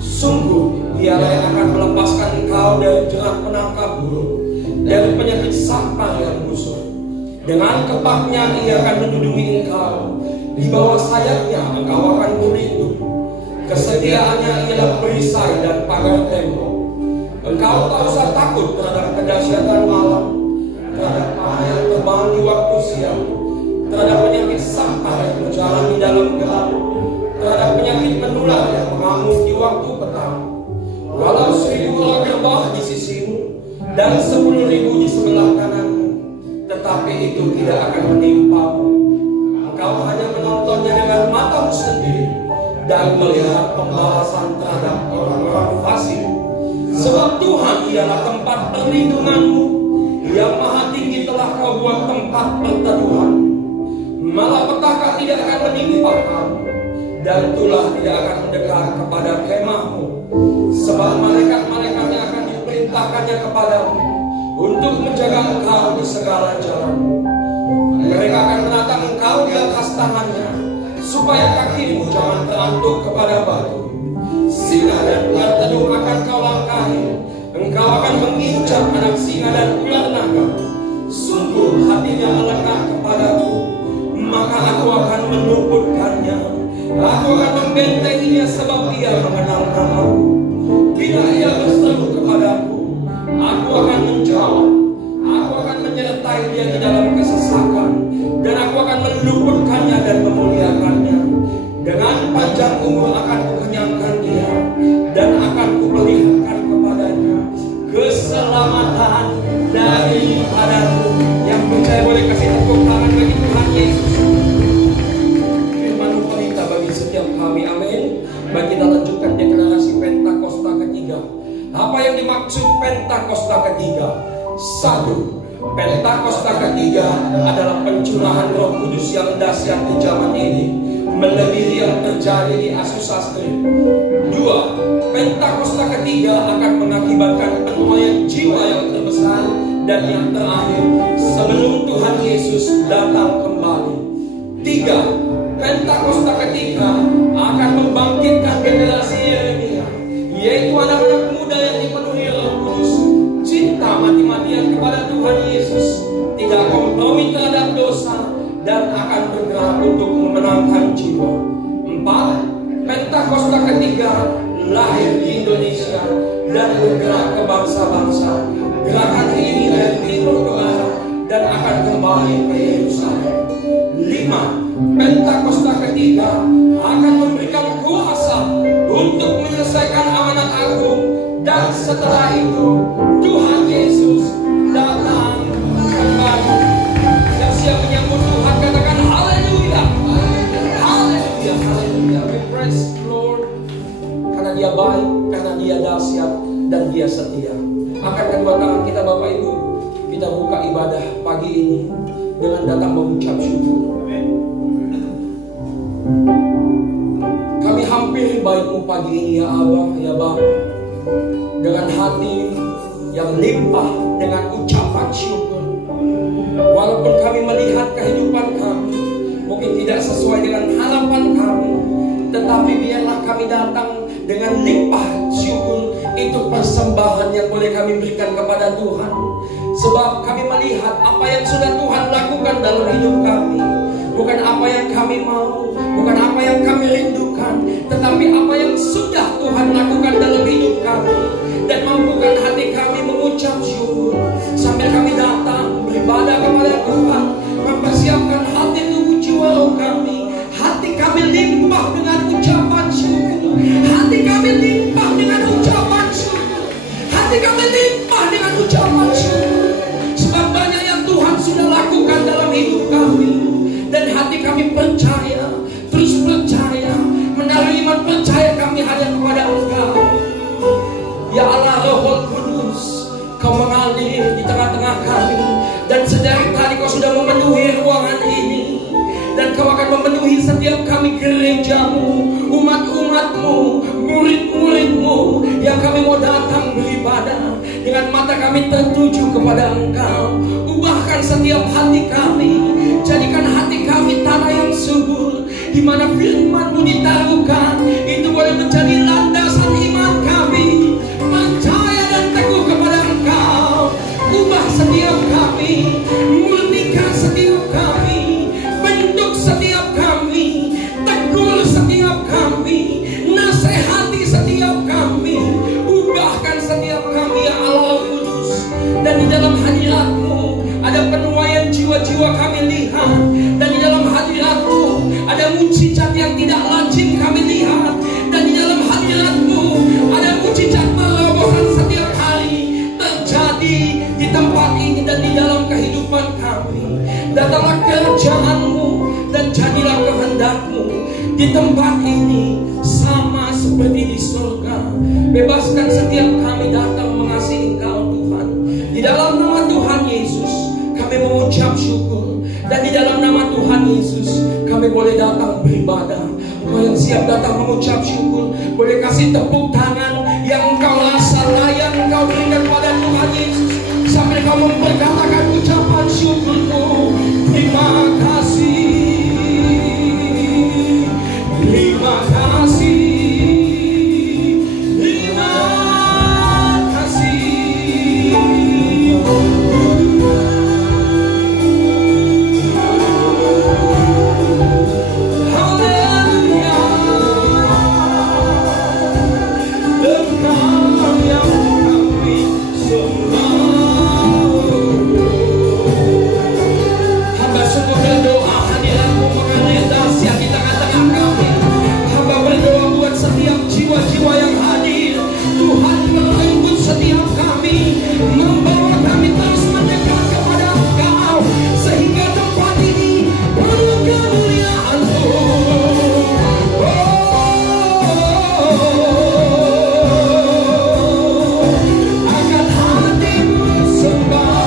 Sungguh Dialah yang akan melepaskan engkau dari jerat penangkap burung, dari penyakit sampar yang busuk. Dengan kepaknya Ia akan melindungi engkau, di bawah sayapnya engkau akan berlindung. Kesetiaannya ialah perisai dan pagar tembok. Engkau tak usah takut terhadap kedahsyatan malam, terhadap panah yang terbang di waktu siang, terhadap penyakit sampar yang berjalan di dalam gelap, terhadap penyakit menular yang mengamuk di waktu petang. Walau 1000 orang terbang di sisimu dan 10.000 di sebelah kananmu, tetapi itu tidak akan menimpamu. Engkau hanya menontonnya dengan matamu sendiri dan melihat pembalasan terhadap orang-orang fasik. Sebab Tuhan ialah tempat perlindunganmu, Yang Maha Tinggi telah kau buat tempat perteduhan. Malapetaka tidak akan menimpa kamu, dan tulah tidak akan mendekat kepada kemahmu. Sebab malaikat-malaikatnya akan diperintahkannya kepadamu untuk menjaga engkau di segala jalanmu. Mereka akan menatang engkau di atas tangannya, supaya kakimu jangan terantuk kepada batu. Singa dan ular tedung akan kau langkahi. Engkau akan menginjak anak singa dan ular naga. Sungguh hatinya melekat kepadaku, maka aku akan menumputkannya. Aku akan membentenginya sebab ia mengenal namaku. Bila ia berseru kepadaku, aku akan menjawab. Aku akan menyertai dia di dalam kesesakan, dan aku akan meluputkannya dan memuliakannya. Dengan panjang umur akan kukenyangkan dia, dan akan kuperlihatkan kepadanya keselamatan daripadaku. Yang percaya boleh kasih tepuk tangan bagi Tuhan Yesus. Firman Tuhan bagi setiap kami, amin. Baik, kita lanjutkan deklarasi Pentakosta ketiga. Apa yang dimaksud Pentakosta ketiga? 1. Pentakosta ketiga adalah pencurahan Roh Kudus yang dahsyat di zaman ini, melebihi yang terjadi di Asusastra. 2. Pentakosta ketiga akan mengakibatkan penuaian jiwa yang terbesar dan yang terakhir sebelum Tuhan Yesus datang kembali. 3. Pentakosta ketiga akan membangkitkan generasi Yeremia, yaitu anak-anak muda yang dipenuhi Roh Kudus, cinta mati-matian kepada Tuhan Yesus, tidak kompromi terhadap dosa, dan akan bergerak untuk memenangkan jiwa. 4. Pentakosta ketiga lahir di Indonesia dan bergerak ke bangsa-bangsa. Gerakan ini dari timur ke barat dan akan kembali ke Yerusalem. 5. Pentakosta ketiga akan memberikan kuasa untuk menyelesaikan amanat agung, dan setelah itu Tuhan Yesus datang kembali. Siap menyambut Tuhan, katakan haleluya, haleluya, haleluya. We praise Lord, karena Dia baik, karena Dia dahsyat, dan Dia setia. Angkat kedua tangan kita Bapak Ibu, kita buka ibadah pagi ini dengan datang mengucap syukur. Kami hampir baik-Mu pagi ini ya Abah, ya Bapa, dengan hati yang limpah dengan ucapan syukur. Walaupun kami melihat kehidupan kami mungkin tidak sesuai dengan harapan kami, tetapi biarlah kami datang dengan limpah syukur. Itu persembahan yang boleh kami berikan kepada Tuhan, sebab kami melihat apa yang sudah Tuhan lakukan dalam hidup kami. Bukan apa yang kami mau, bukan apa yang kami rindukan, tetapi apa yang sudah Tuhan lakukan dalam hidup kami. Dan mampukan hati kami mengucap syukur sambil kami datang beribadah kepada Tuhan, mempersiapkan hati, tubuh, jiwa, roh kami. Hati kami limpah dengan ucapan syukur. Hati kami limpah dengan ucapan syukur. Hati kami limpah dengan ucapan syukur. Sebab banyak yang Tuhan sudah lakukan dalam hidup kami. Dan hati kami percaya, terus percaya, menaruh iman percaya kami hanya kepada Engkau. Ya Allah, Roh Kudus, Kau mengalir di tengah-tengah kami. Dan sedari tadi Kau sudah memenuhi ruangan ini, dan Kau akan memenuhi setiap kami gerejamu, umat-umatmu, murid-muridmu, yang kami mau datang beribadah. Dengan mata kami tertuju kepada Engkau. Ubahkan setiap hati kami, jadikan hati kami tanah yang subur, di mana firman-Mu ditaruhkan. Itu boleh menjadi landasan di tempat ini sama seperti di surga. Bebaskan setiap kami datang mengasihi Engkau Tuhan. Di dalam nama Tuhan Yesus kami mengucap syukur. Dan di dalam nama Tuhan Yesus kami boleh datang beribadah. Engkau yang siap datang mengucap syukur, boleh kasih tepuk tangan yang engkau rasa layak engkau berikan pada Tuhan Yesus, sampai kau memperkatakan ucapan syukurmu. Terima kasih, terima kasih, terima kasih. Jiwa-jiwa yang hadir, Tuhan merenggut setiap kami, membawa kami terus mendekat kepada Engkau, sehingga tempat ini penuh kemuliaan-Mu. Angkat hatimu sembah.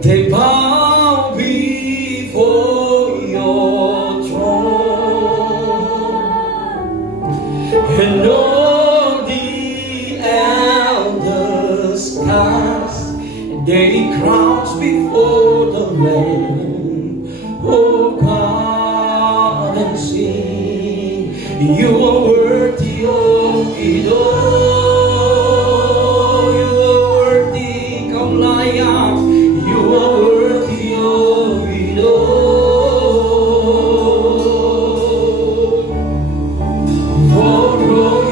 They bow before your throne, and all the elders cast their crowns before the Lamb. Oh God, and sing, you are worthy of it all. You are worthy, come layak. You are worthy of it all. For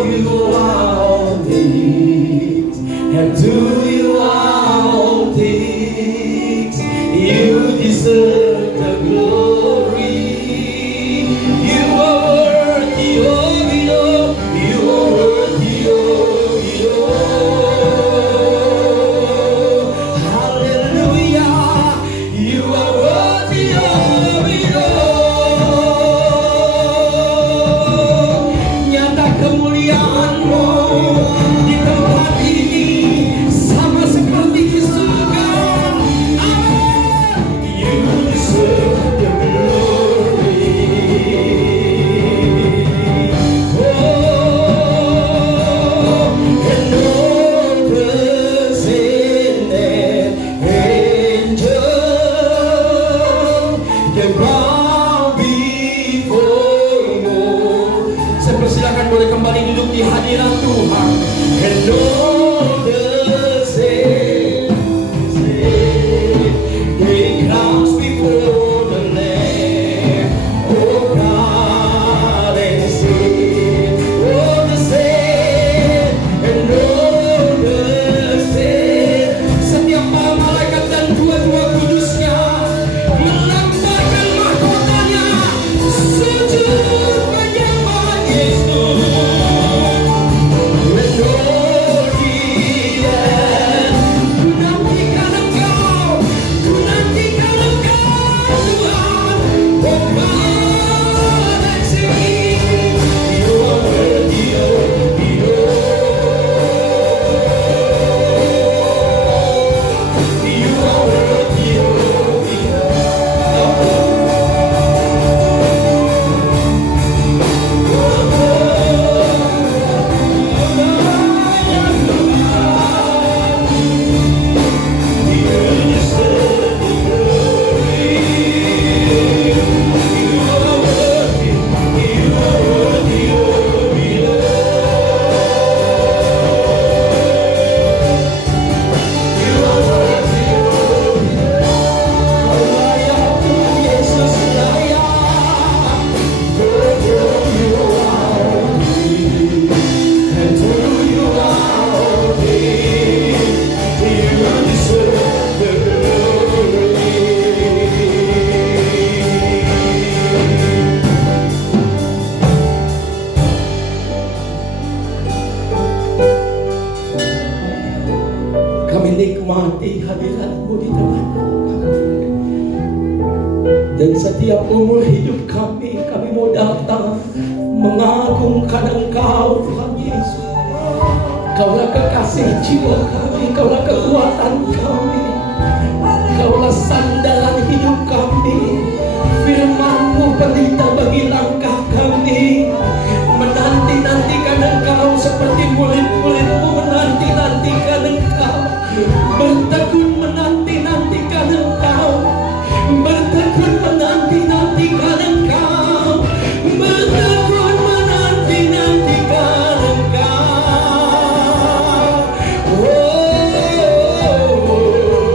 you are all things, and to you are all things. You deserve the glory. You are worthy of it all. You are worthy of it all. Hallelujah. You are worthy of it all. Nyata kemuliaan-Mu di tempat ini. di hadirat Tuhan. And all the saints, they comes before the Lamb. Oh God, and sing. All the saints and all the saints. Setiap para malaikat dan dua-dua kudusnya melambaikan mahkotanya, sujud menyembah Yesus. Kami nikmati hadirat-Mu di tengah-tengah kami. Dan setiap umur hidup kami mau datang mengagungkan Engkau, Tuhan Yesus. Kaulah kekasih jiwa kami, Kaulah kekuatan kami, Kaulah sandaran hidup kami. Firman-Mu pelita bagi langkah kami. Menanti-nantikan Engkau seperti murid-murid-Mu menanti-nantikan Engkau. Bertekun menanti-nantikan Engkau. Bertekun menanti-nantikan Engkau. Bertekun menanti-nantikan Engkau. Oh,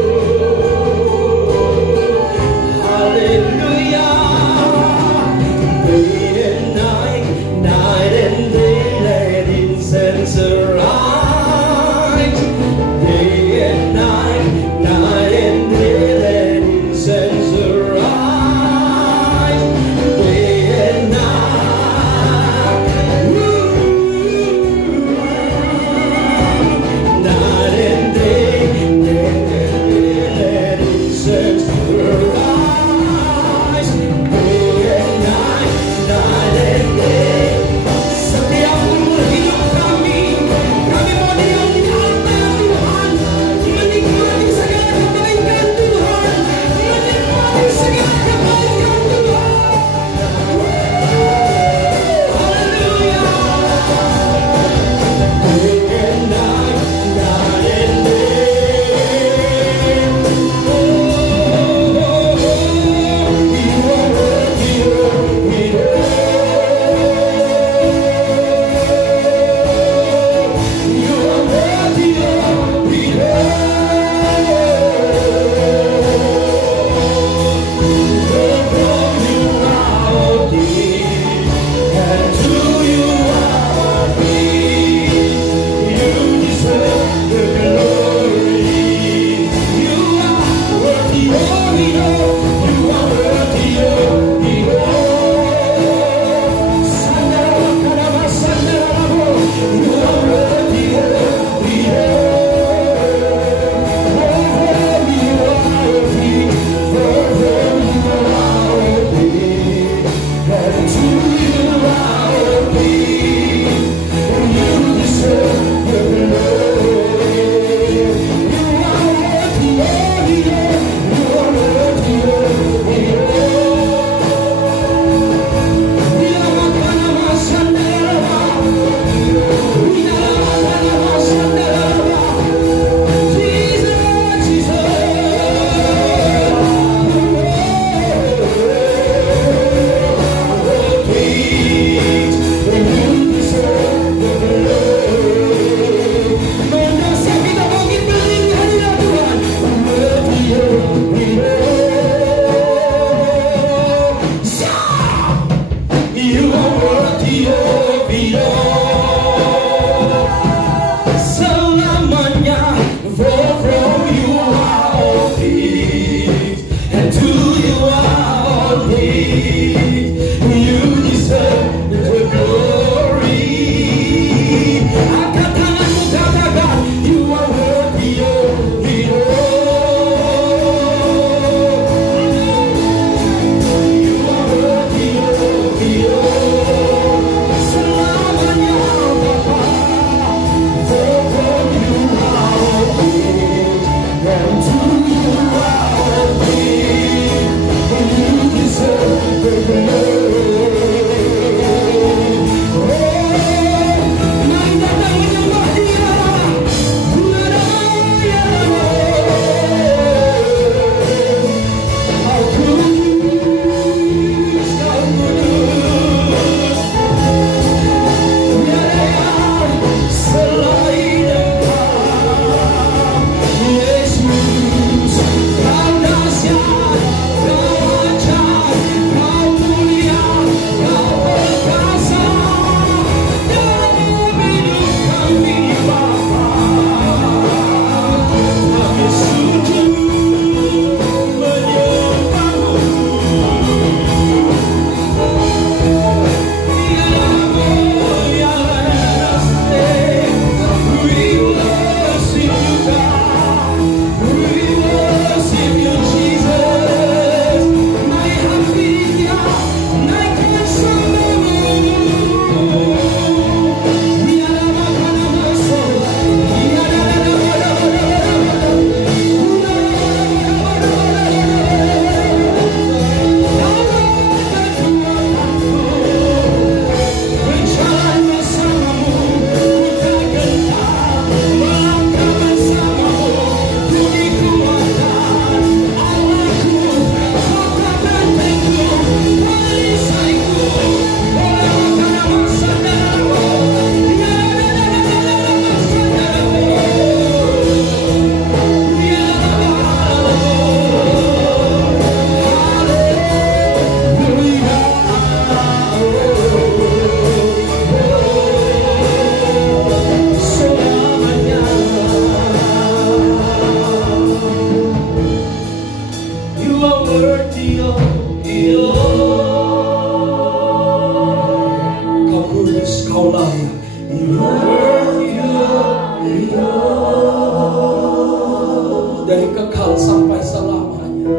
dari kekal sampai selamanya.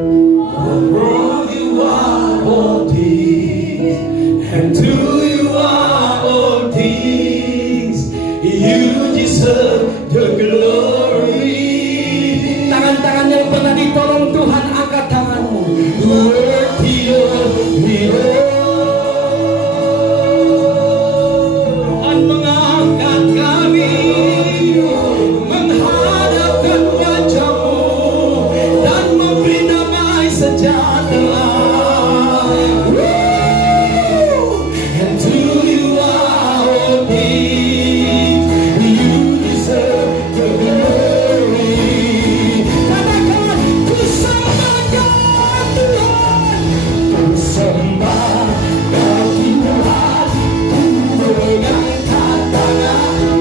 You are all things, and to you are all things. You deserve the glory. Tangan-tangan yang pernah ditolong Tuhan, angkat tanganmu. Worthy of it all. Tuhan mengangkat kami, menghadapkan wajah-Mu dan memberi damai sejahtera. And to you are all things. You deserve the glory. Katakan, ku sembah Tuhan, ku sembah Tuhan, ku mengangkat tangan.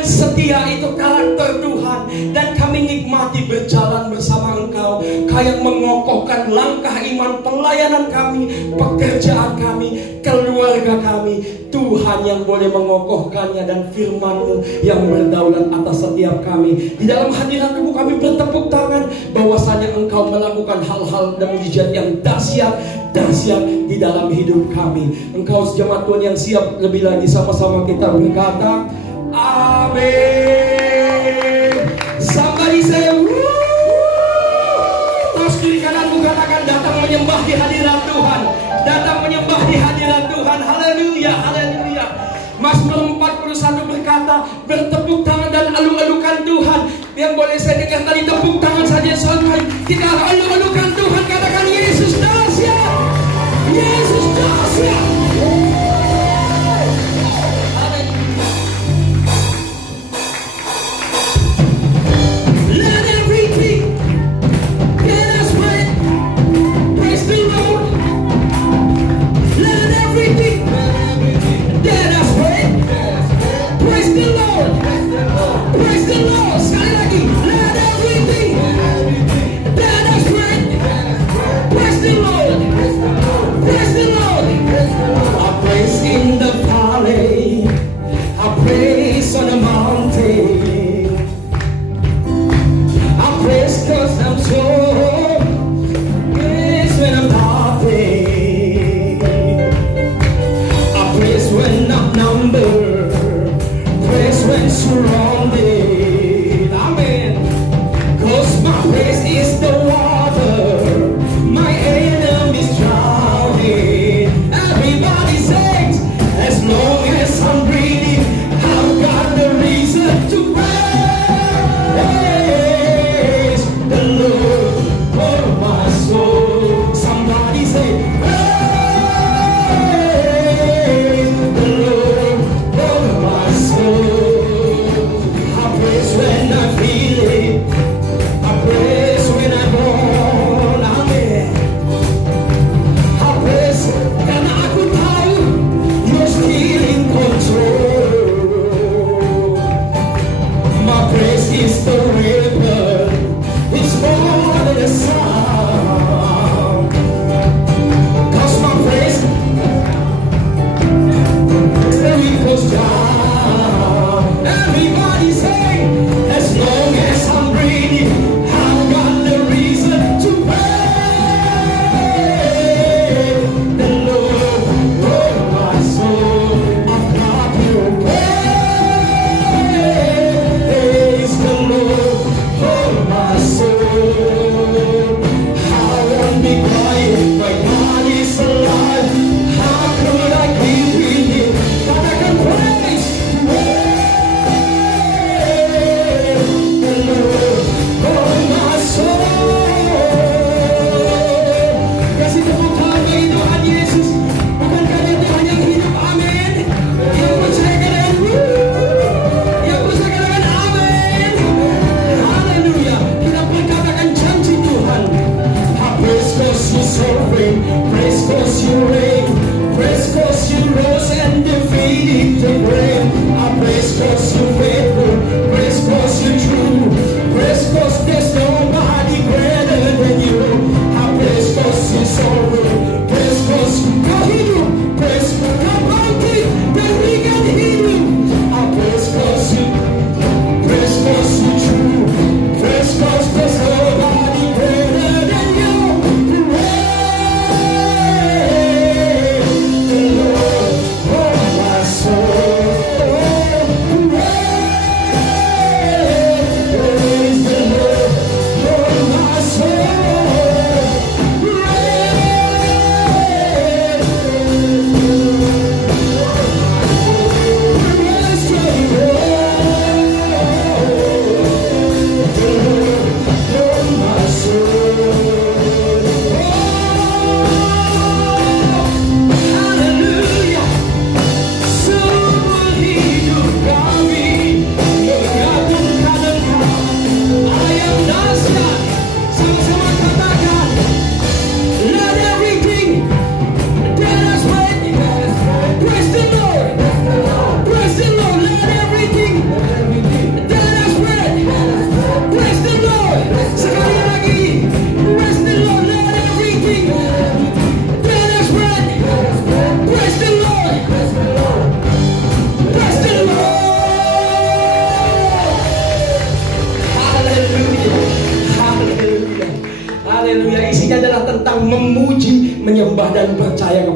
Setia itu karakter Tuhan, dan kami nikmati berjalan bersama Engkau. Kau yang mengokohkan langkah iman, pelayanan kami, pekerjaan kami, keluarga kami. Tuhan yang boleh mengokohkannya, dan firman-Mu yang berdaulat atas setiap kami. Di dalam hadirat-Mu kami bertepuk tangan bahwasanya Engkau melakukan hal-hal dan mujizat yang dahsyat di dalam hidup kami. Engkau jemaat Tuhan yang siap lebih lagi, sama-sama kita berkata amin. Somebody say woo. Terus kiri kananmu katakan, datang menyembah di hadirat Tuhan. Datang menyembah di hadirat Tuhan. Haleluya, haleluya. Mazmur 41 berkata, bertepuk tangan dan alu-alukan Tuhan. Yang boleh saya dengar tadi, tepuk tangan saja sampai kita alu-alukan Tuhan. Katakan, Yesus dahsyat, Yesus dahsyat. Praise the Lord.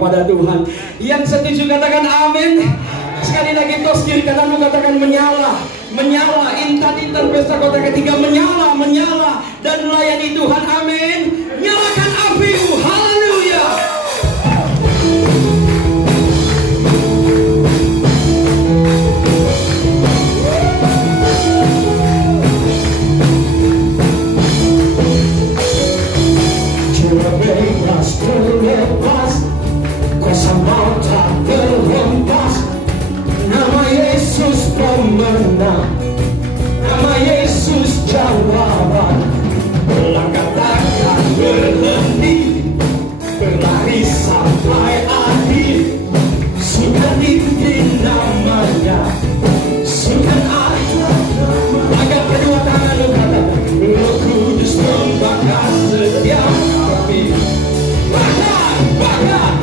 kepada Tuhan. Yang setuju katakan amin. Sekali lagi tos kiri kananmu katakan menyala, menyala. Intan pesta kota ketiga menyala, menyala dan melayani Tuhan. Amin. Nyalakan apimu. Haleluya. Terlepas, kuasa maut tak terhempas. Nama Yesus pemenang, nama Yesus jawaban. Melangkah takkan berhenti, berlari sampai akhir. Sudah dipimpin namanya, sudah ada nama. Angkat kedua tangan lu katakan, Roh Kudus membakar setiap api. Bakar,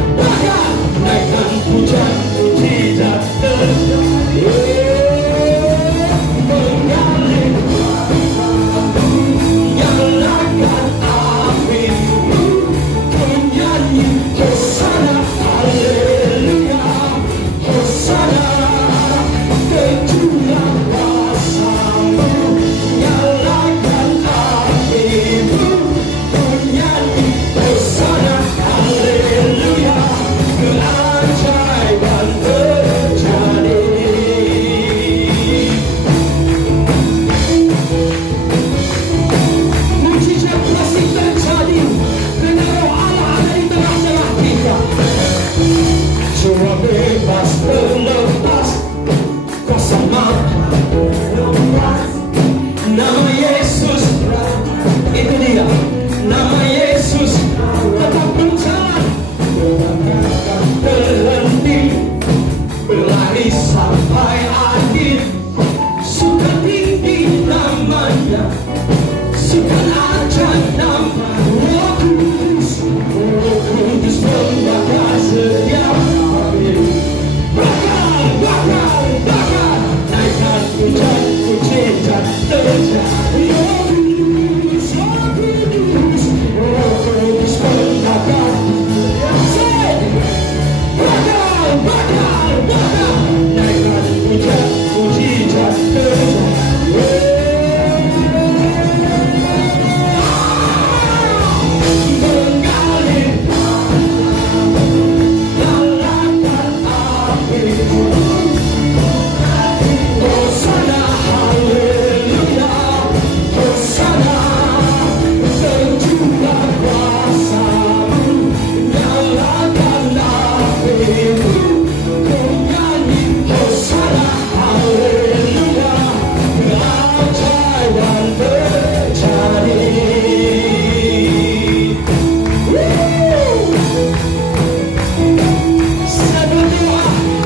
naikkan pujian, mujizat terjadi. Mengalir, nyalakan apimu, menyanyi Hosana, haleluya, Hosana, kejulang kuasamu, nyalakan apimu, menyanyi Hosana. Haleluya, keajaiban terjadi. Mujizat pasti terjadi karena Roh Allah ada di tengah-tengah kita. Jiwa bebas terlepas, kuasa maut lepas. Nama Yesus, itu dia. Nama Yesus tetap berjalan, takkan berhenti, berlari sampai akhir. Suka tinggi namanya, suka aja nama Roh Kudus. Roh Kudus membakar setiap api. Bakar, naikkan pujian, mujizat terjadi. Roh Kudus, Roh Kudus membakar. Bakar, naikkan pujian, mujizat terjadi. Mengalir, nyalakan apimu. Hosana, haleluya, Hosana, kejulang kuasamu, nyalakan apimu, menyanyi Hosana, haleluya, keajaiban terjadi. Saya berdoa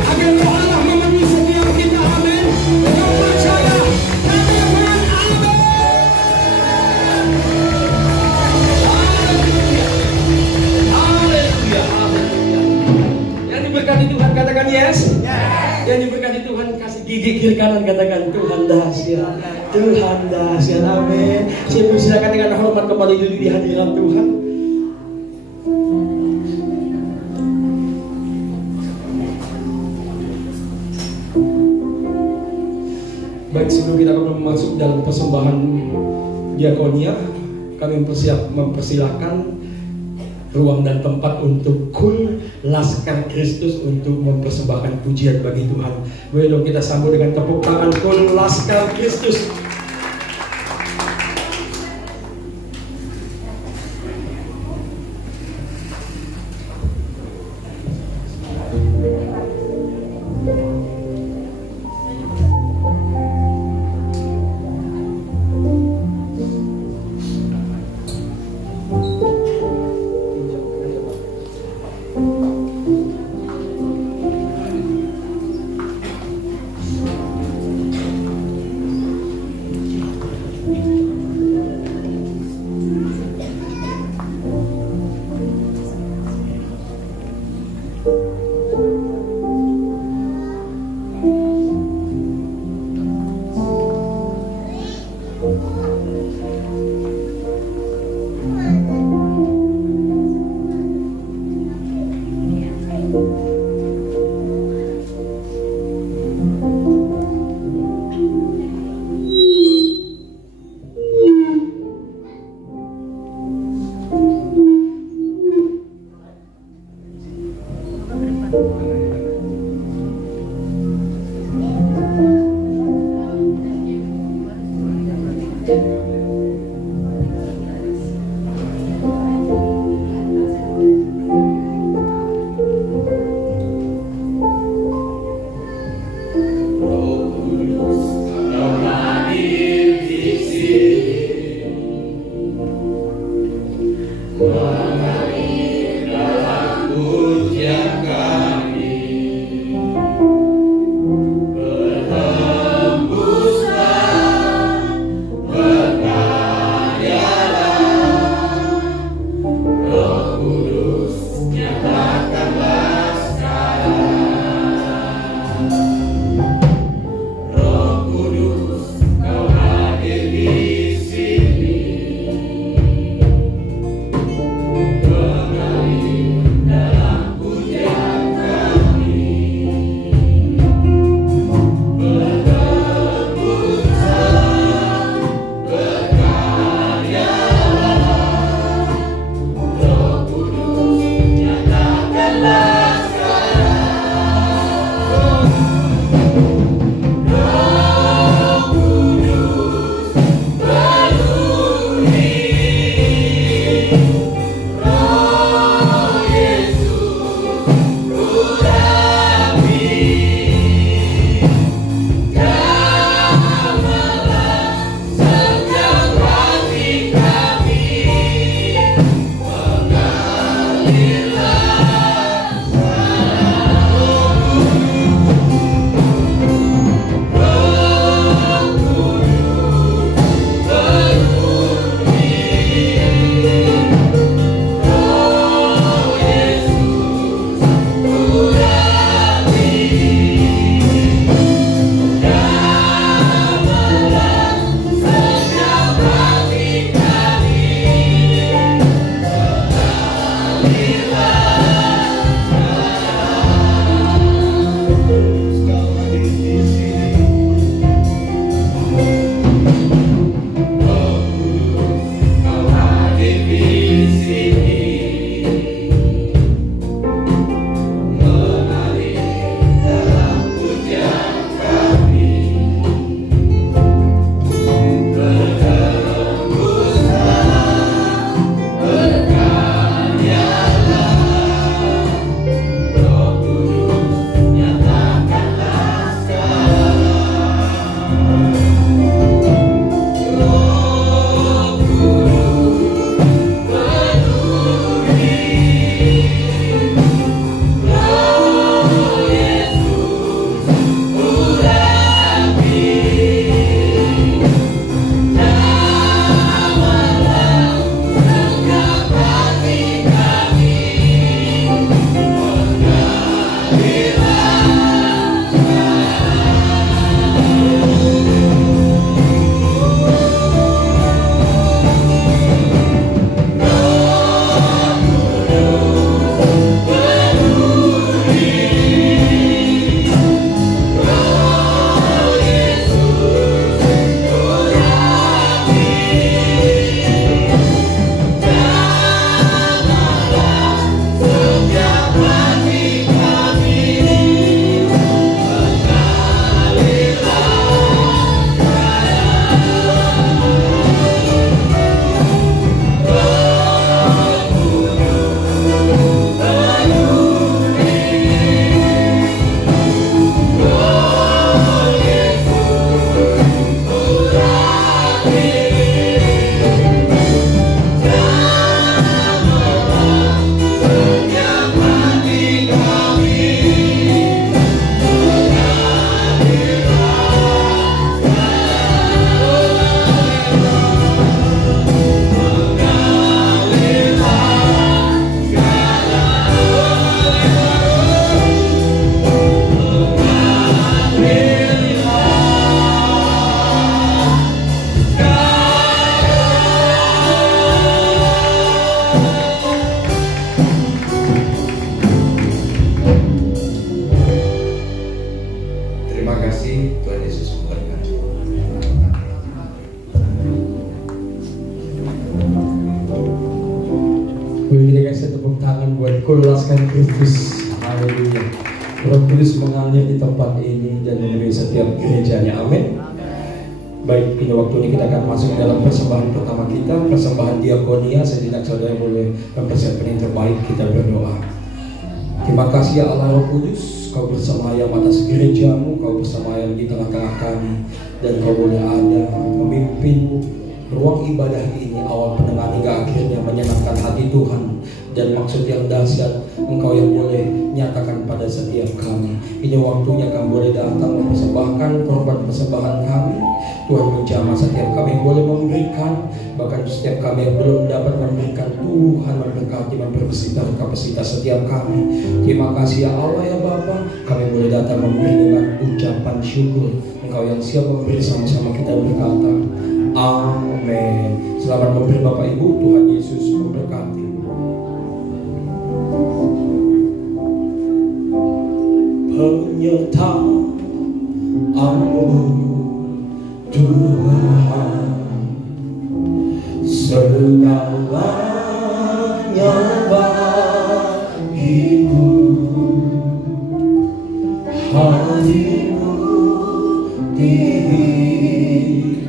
agar Roh Allah memenuhi setiap kita. Amin. Yang percaya katakan amin. Haleluya, haleluya, haleluya. Yang diberkati Tuhan katakan yes. Yang diberkati Tuhan kasih gigi kiri kanan katakan Tuhan dahsyat, Tuhan dahsyat. Amin. Saya persilakan dengan hormat kembali dulu di hadirat Tuhan. Baik, sebelum kita akan masuk dalam persembahan diakonia, kami mempersilahkan ruang dan tempat untuk Kul Laskar Kristus untuk mempersembahkan pujian bagi Tuhan. Boleh dong kita sambut dengan tepuk tangan Kul Laskar Kristus. Boleh kita kasih tepuk tangan buat Kulaskan Kristus. Haleluya. Roh Kudus mengalir di tempat ini dan memenuhi setiap gerejanya. Amin. Baik, ini waktu ini kita akan masuk dalam persembahan pertama kita, persembahan diakonia. Sejenak saudara boleh mempersiapkan yang terbaik, kita berdoa. Terima kasih ya Allah Roh Kudus, Kau bersemayam atas gerejamu, Kau bersemayam di tengah-tengah kami, dan Kau boleh ada memimpin ruang ibadah ini awal pendengar hingga akhirnya menyenangkan hati Tuhan. Dan maksud yang dahsyat Engkau yang boleh nyatakan pada setiap kami. Ini waktunya kami boleh datang mempersembahkan korban persembahan kami. Tuhan menjamah setiap kami yang boleh memberikan, bahkan setiap kami yang belum dapat memberikan. Tuhan memberkati, memperbesar kapasitas setiap kami. Terima kasih ya Allah ya Bapa, kami boleh datang memberi dengan ucapan syukur. Engkau yang siap memberi, sama-sama kita berkata amin. Selamat memberi Bapak Ibu, Tuhan Yesus memberkati. Penyertaan-Mu Tuhan, segalanya bagiku, hadir-Mu di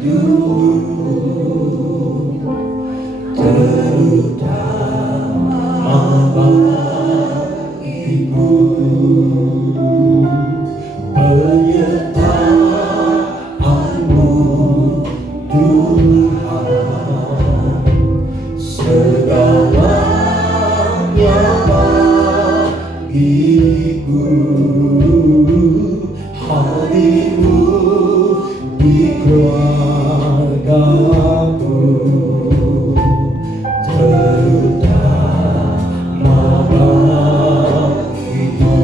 hidupku, terutama bagiku. Penyertaan-Mu Tuhan, segalanya bagiku, hadir-Mu di keluargaku, terutama bagiku.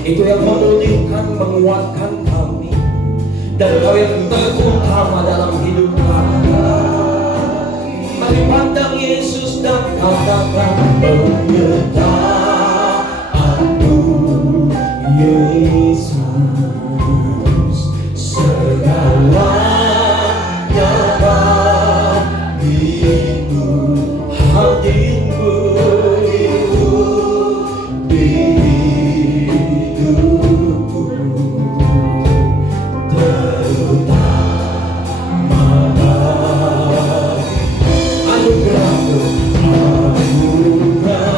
Itu yang memulihkan, menguatkan kami, dan Kau yang terutama dalam hidup kami. Mari pandang Yesus dan katakan, penyertaan-Mu Yesus, segalanya bagiku, hadir-Mu di hidupku, terutama anugerah-Mu, anugerah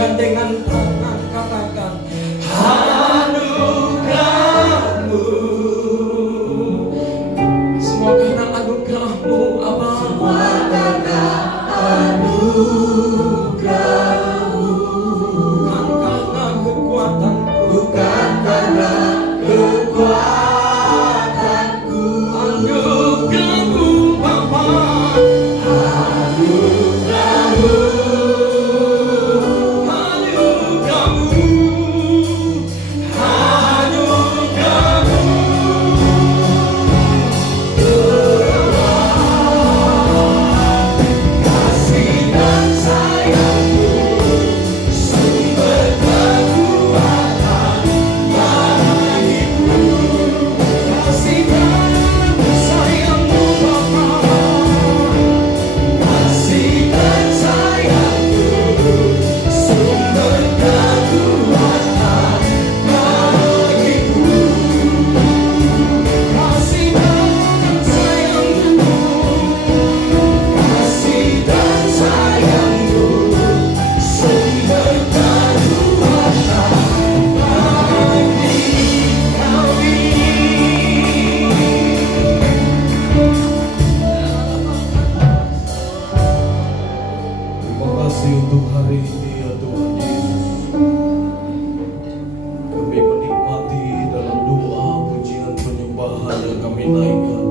bergandengan tangan katakan anugerah-Mu. Semua karena anugerah-Mu Bapa. Semua karena anugerah-Mu. Bukan karena kekuatanku, bukan karena kekuatanku. Anugerah-Mu Bapa. Anugerah-Mu. Untuk hari ini ya Tuhan Yesus, kami menikmati dalam doa, pujian, penyembahan yang kami naikkan.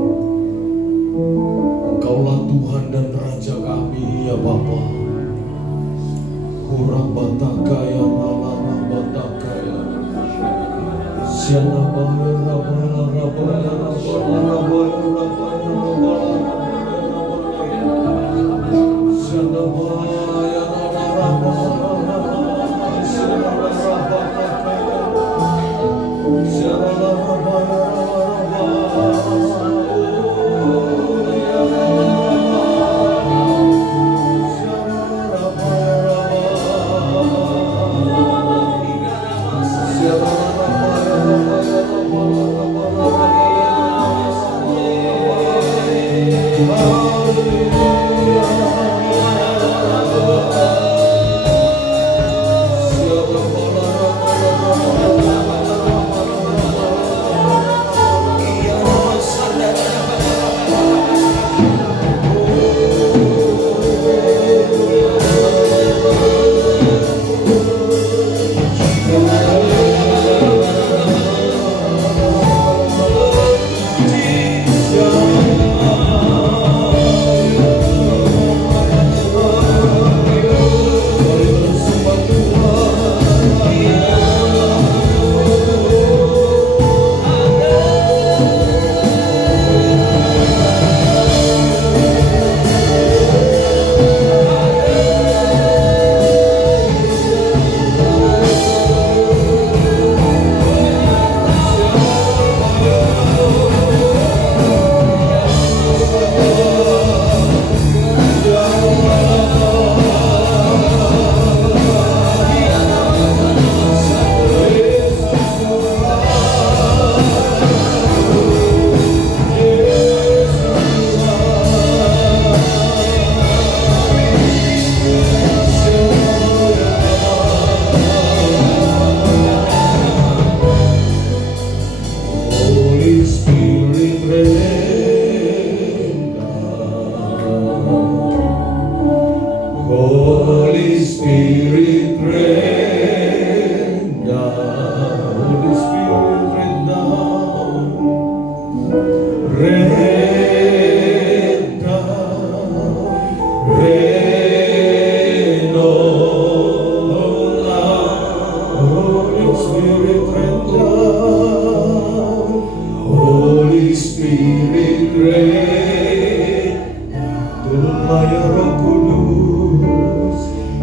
Engkaulah Tuhan dan Raja kami ya Bapa. Hurabatakaya malarabatakaya Siana baya rabaya rabaya rabaya rabaya rabaya Siana baya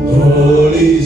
Holy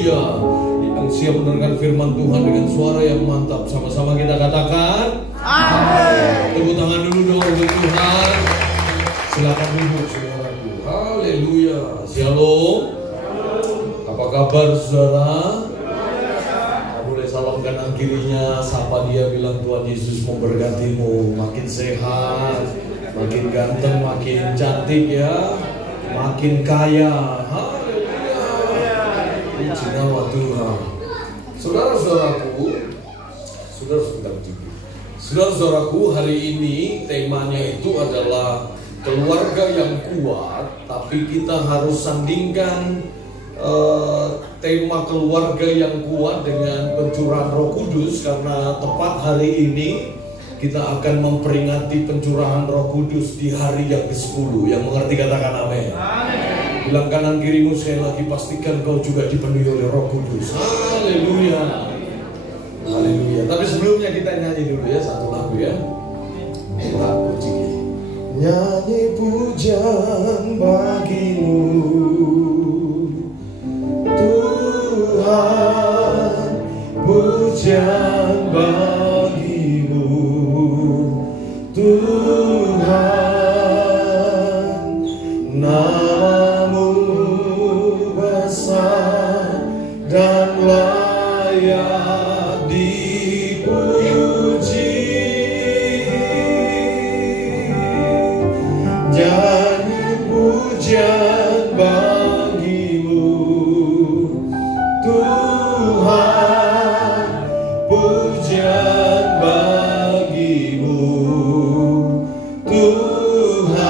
haleluya. Yang siap mendengarkan firman Tuhan dengan suara yang mantap, sama-sama kita katakan amin. Tepuk tangan dulu dong untuk Tuhan. Silakan duduk saudaraku. Haleluya. Shalom. Apa kabar saudara? Boleh salam kanan kirinya, sapa dia, bilang Tuhan Yesus memberkatimu, makin sehat, makin ganteng, makin cantik ya, makin kaya. Haleluya. Puji nama Tuhan. Saudara-saudaraku, saudara-saudaraku, hari ini temanya itu adalah keluarga yang kuat, tapi kita harus sandingkan tema keluarga yang kuat dengan pencurahan Roh Kudus, karena tepat hari ini kita akan memperingati pencurahan Roh Kudus di hari yang ke-10. Yang mengerti katakan amin. Bilang kanan kirimu sekali lagi, pastikan kau juga dipenuhi oleh Roh Kudus. Haleluya. Haleluya. Tapi sebelumnya kita nyanyi dulu ya satu lagu ya. Lagu Ciki. Nyanyi pujian bagimu Tuhan, pujian bagimu Tuhan, namamu besar dan layak dipuji. Nyanyi pujian bagimu Tuhan, pujian bagimu Tuhan,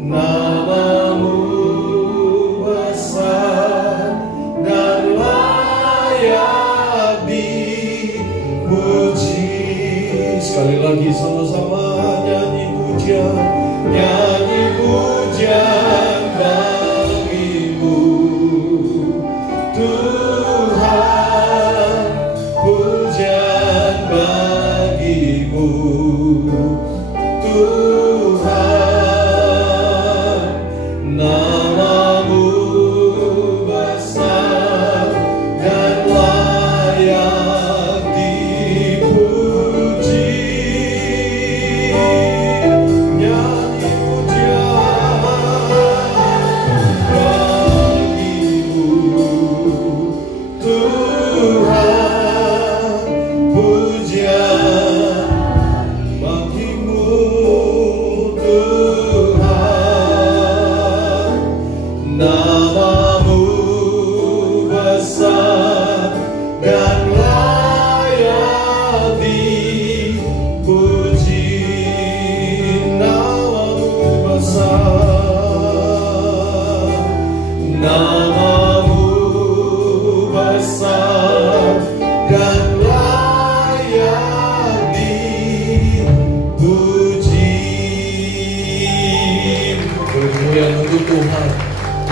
namamu besar dan layak dipuji. Sekali lagi sama-sama nyanyi pujian bagimu Tuhan, pujian bagimu Tuhan, namamu besar dan layak dipuji. Nyanyi pujian bagimu Tuhan, pujian bagimu Tuhan, namamu besar dan layak dipuji. Namamu besar, namamu besar dan layak dipuji. Kemuliaan untuk Tuhan.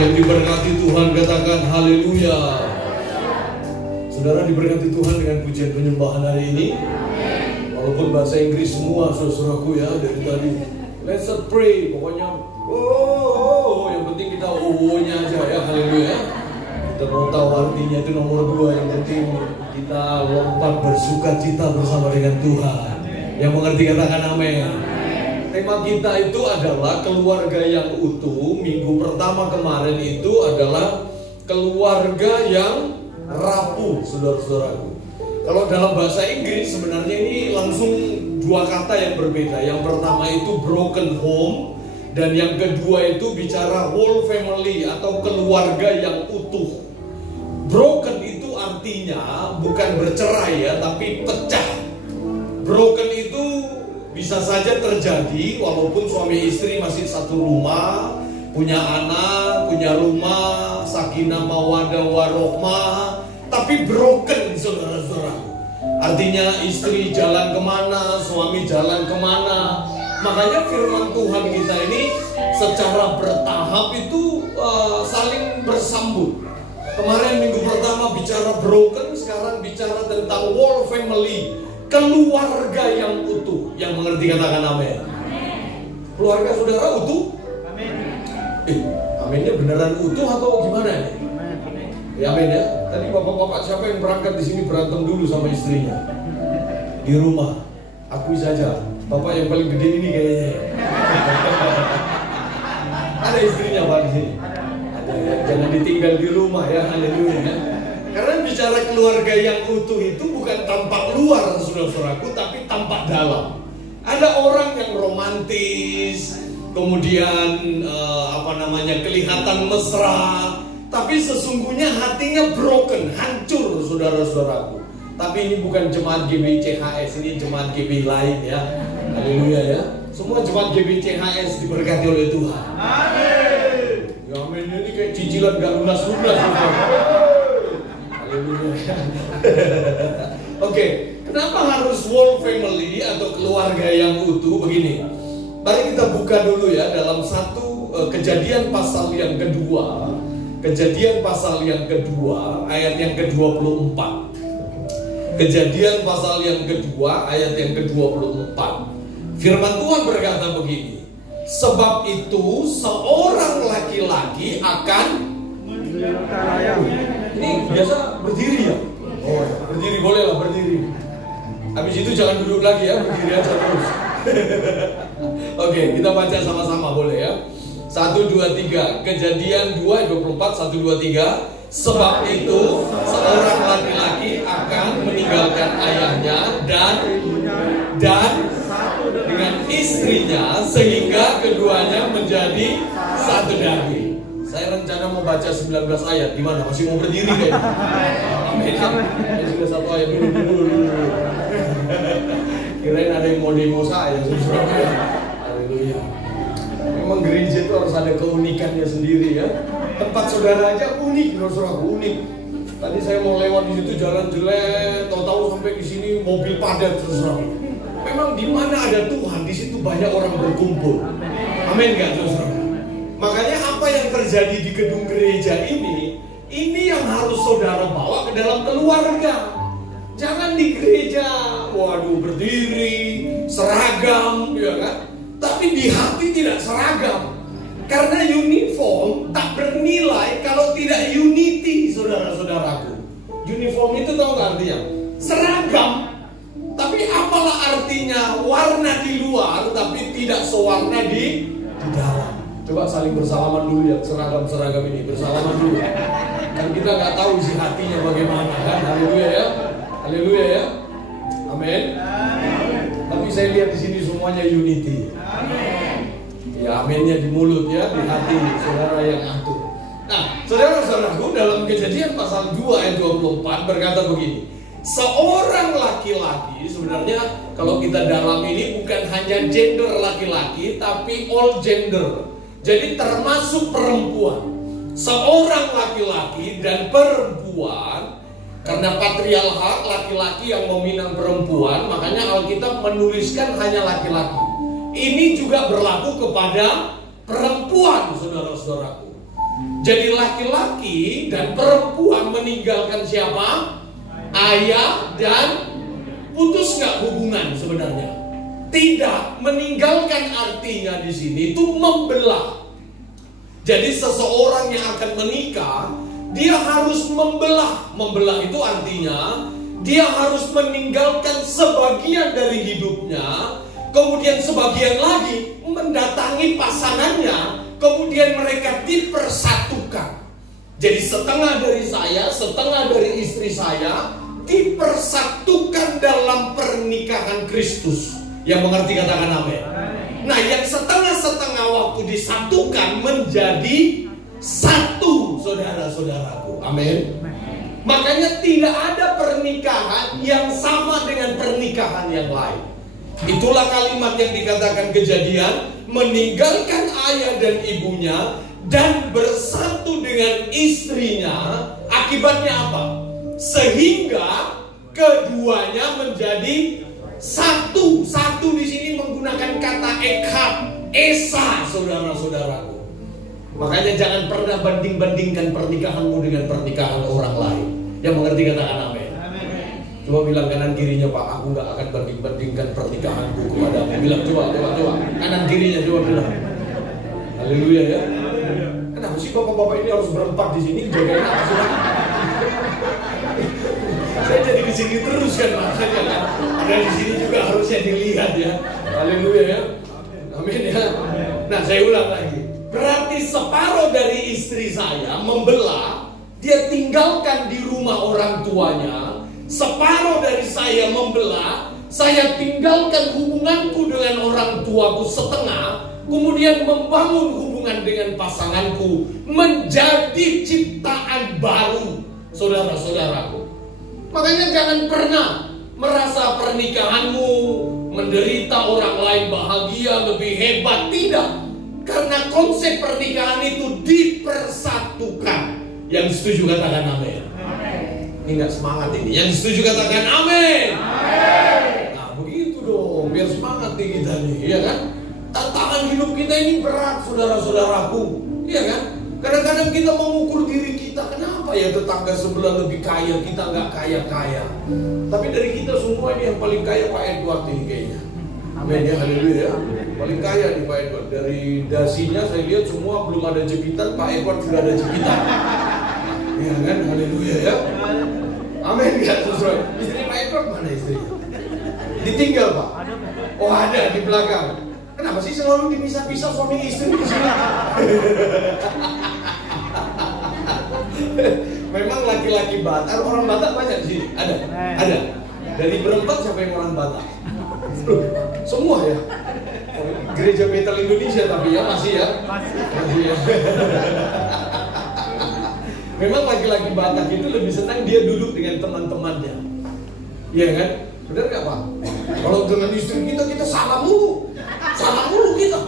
Yang diberkati Tuhan katakan haleluya. Saudara diberkati Tuhan dengan pujian penyembahan hari ini. Walaupun bahasa Inggris semua saudaraku ya dari tadi. Let's pray. Pokoknya yang penting kita nya aja ya, haleluya. Kita mau tahu artinya itu nomor 2. Yang penting kita lompat bersuka cita bersama dengan Tuhan. Yang mengerti katakan amin. Tema kita itu adalah keluarga yang utuh. Minggu pertama kemarin itu adalah keluarga yang rapuh, saudara-saudaraku. Kalau dalam bahasa Inggris sebenarnya ini langsung 2 kata yang berbeda. Yang pertama itu broken home, dan yang kedua itu bicara whole family atau keluarga yang utuh. Broken itu artinya bukan bercerai ya, tapi pecah. Broken itu bisa saja terjadi walaupun suami istri masih satu rumah, punya anak, punya rumah, sakinah mawaddah warohmah, tapi broken saudara-saudara. Artinya istri jalan kemana, suami jalan kemana. Makanya firman Tuhan kita ini secara bertahap itu saling bersambut. Kemarin minggu pertama bicara broken, sekarang bicara tentang whole family, keluarga yang utuh. Yang mengerti katakan amin. Keluarga saudara utuh? Amin. Aminnya beneran utuh atau gimana nih? Ya amin ya. Tadi bapak-bapak siapa yang berangkat di sini berantem dulu sama istrinya di rumah? Akui saja, bapak yang paling gede ini kayaknya. Ada istrinya pak di sini. Ada ya. Jangan ditinggal di rumah ya. Haleluya ya. Karena bicara keluarga yang utuh itu bukan tampak luar saudara-saudaraku, tapi tampak dalam. Ada orang yang romantis, kemudian kelihatan mesra, tapi sesungguhnya hatinya broken, hancur saudara-saudaraku. Tapi ini bukan jemaat GBICHS, ini jemaat GB lain ya. Haleluya ya. Semua jemaat GBICHS diberkati oleh Tuhan. Amin. Ya amin, ini kayak cicilan gak lunas-lunas. Haleluya. Oke, kenapa harus whole family atau keluarga yang utuh? Begini, mari kita buka dulu ya dalam Kejadian pasal yang kedua. Kejadian pasal yang kedua ayat yang ke-24. Kejadian pasal yang kedua ayat yang ke-24. Firman Tuhan berkata begini, sebab itu seorang laki-laki akan ini biasa berdiri ya? Oh, berdiri bolehlah berdiri. Habis itu jangan duduk lagi ya, berdiri aja terus. Oke, kita baca sama-sama boleh ya. 1, 2, 3. Kejadian 2 ayat 24. 1, 2, 3. Sebab itu seorang laki-laki akan meninggalkan ayahnya dan dengan istrinya sehingga keduanya menjadi satu daging. Saya rencana mau baca 19 ayat. Gimana? Masih mau berdiri kayaknya? Amin. Ini sudah satu ayat dulu. Kirain ada yang mau demo saya. Haleluya. Memang gereja itu harus ada keunikannya sendiri ya. Tempat saudara aja unik, saudaraku unik. Tadi saya mau lewat di situ jalan jelek, tahu-tahu sampai di sini mobil padat saudara. Memang di mana ada Tuhan, di situ banyak orang berkumpul. Amin kan saudara? Makanya apa yang terjadi di gedung gereja ini yang harus saudara bawa ke dalam keluarga. Jangan di gereja, waduh berdiri, seragam, ya kan? Tapi di hati tidak seragam. Karena uniform tak bernilai kalau tidak unity, saudara-saudaraku. Uniform itu tahu nggak artinya? Seragam. Tapi apalah artinya warna di luar tapi tidak sewarna di dalam. Coba saling bersalaman dulu ya, seragam-seragam ini bersalaman dulu. Kan kita nggak tahu isi hatinya bagaimana kan? Haleluya ya, haleluya ya, amin. Tapi saya lihat di sini semuanya unity. Ya aminnya di mulut ya, di hati saudara yang atur. Nah, saudara-saudaraku dalam Kejadian pasal 2 ayat 24 berkata begini. Seorang laki-laki, sebenarnya kalau kita dalam ini bukan hanya gender laki-laki, tapi all gender. Jadi termasuk perempuan. Seorang laki-laki dan perempuan, karena patriarkat laki-laki yang meminang perempuan, makanya Alkitab menuliskan hanya laki-laki. Ini juga berlaku kepada perempuan, saudara-saudaraku. Jadi laki-laki dan perempuan meninggalkan siapa? Ayah dan putus nggak hubungan sebenarnya? Tidak, meninggalkan artinya di sini itu membelah. Jadi seseorang yang akan menikah, dia harus membelah. Membelah itu artinya dia harus meninggalkan sebagian dari hidupnya, kemudian sebagian lagi mendatangi pasangannya, kemudian mereka dipersatukan. Jadi setengah dari saya, setengah dari istri saya dipersatukan dalam pernikahan Kristus. Yang mengerti katakan amin. Nah, yang setengah-setengah waktu disatukan menjadi satu, saudara-saudaraku. Amin. Makanya tidak ada pernikahan yang sama dengan pernikahan yang lain. Itulah kalimat yang dikatakan Kejadian, meninggalkan ayah dan ibunya dan bersatu dengan istrinya. Akibatnya apa? Sehingga keduanya menjadi satu. Satu di sini menggunakan kata ekad, esa, saudara-saudaraku. Makanya jangan pernah banding-bandingkan pernikahanmu dengan pernikahan orang lain. Yang mengerti katakan amin. Coba bilang kanan kirinya, Pak, aku gak akan banding-bandingkan pernikahanku kepadamu. Bilang coba kanan kirinya, coba bilang. Haleluya ya. Kenapa sih bapak-bapak ini harus berempat di sini? Jagain apa sih? Saya jadi ke sini terus kan makanya kan. Ada di sini juga harusnya dilihat ya. Haleluya ya. Amin ya. Nah, saya ulang lagi. Berarti separuh dari istri saya membelah, dia tinggalkan di rumah orang tuanya. Separuh dari saya membelah, saya tinggalkan hubunganku dengan orang tuaku setengah, kemudian membangun hubungan dengan pasanganku, menjadi ciptaan baru, saudara-saudaraku. Makanya jangan pernah merasa pernikahanmu menderita, orang lain bahagia, lebih hebat. Tidak. Karena konsep pernikahan itu dipersatukan. Yang setuju katakan amin. Ini nggak semangat ini. Yang setuju katakan amin. Nah begitu dong, biar semangat nih kita nih, ya kan? Tantangan hidup kita ini berat, saudara-saudaraku, ya kan? Kadang-kadang kita mengukur diri kita, kenapa ya tetangga sebelah lebih kaya, kita nggak kaya-kaya. Tapi dari kita semua ini yang paling kaya Pak Edward ini kayaknya. Amin ya, haleluya ya. Paling kaya nih Pak Edward. Dari dasinya saya lihat semua belum ada jepitan, Pak Edward sudah ada jepitan. Ya kan, haleluya ya. Amin ya, sesuai. Istri Pak Edward mana istrinya? Ditinggal Pak? Oh ada di belakang. Kenapa sih selalu dipisah-pisah suami istri di sini? Memang laki-laki Batak, orang Batak banyak di sini. Ada. Dari berempat siapa yang orang Batak? Semua ya. Gereja Metal Indonesia tapi ya masih ya. Masih ya. Memang laki-laki Batak itu lebih senang dia duduk dengan teman-temannya. Iya kan? Benar nggak Pak? Kalau dengan istri kita salah mulu kita.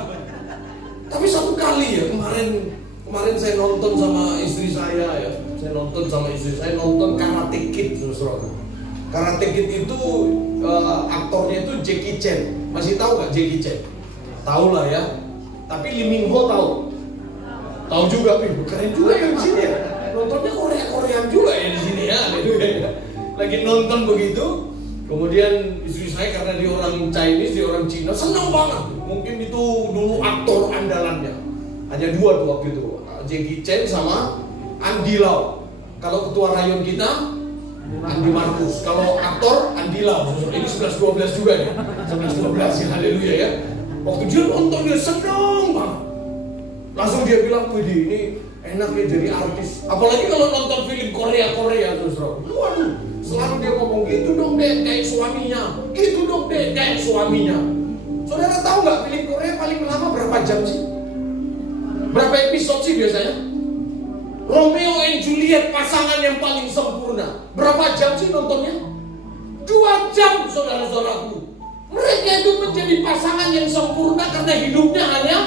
Tapi satu kali ya kemarin saya nonton sama istri saya ya. Saya nonton Karate Kid, saudara. Karate Kid itu aktornya itu Jackie Chan. Masih tahu nggak Jackie Chan? Tahu lah ya. Tapi Lee Min Ho tahu? Tahu juga, keren juga ya di sini ya. Nontonnya Korea-Koreaan juga ya di sini ya. Lagi nonton begitu. Kemudian istri saya karena dia orang Chinese, dia orang Cina, senang banget. Mungkin itu dulu aktor andalannya. Hanya dua tuh waktu itu, Jackie Chan sama Andy Lau. Kalau ketua rayon kita Andi Markus. Kalau aktor Andy Lau. Ini 11-12 juga ya. 11-12 ya, haleluya ya. Waktu dia nonton dia senang banget. Langsung dia bilang, "Wih, ini enak ya jadi artis." Apalagi kalau nonton film Korea terus. Waduh, selalu dia ngomong gitu dong deh kayak suaminya. Gitu dong deh kayak suaminya. Saudara tahu nggak film Korea paling lama berapa jam sih? Berapa episode sih biasanya? Romeo and Juliet pasangan yang paling sempurna. Berapa jam sih nontonnya? 2 jam saudara-saudaraku. Mereka itu menjadi pasangan yang sempurna karena hidupnya hanya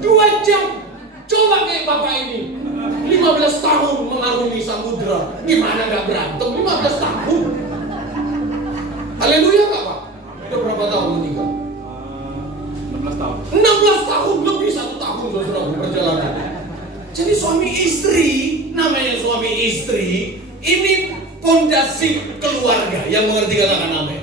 2 jam. Coba kayak bapak ini 15 tahun mengarungi samudra. Gimana gak berantem 15 tahun? Haleluya gak Pak? Udah berapa tahun menikah? 16 tahun. 16 tahun lebih 1 tahun saudara perjalanan. Jadi suami istri, namanya suami istri, ini fondasi keluarga yang mengerti katakan amin.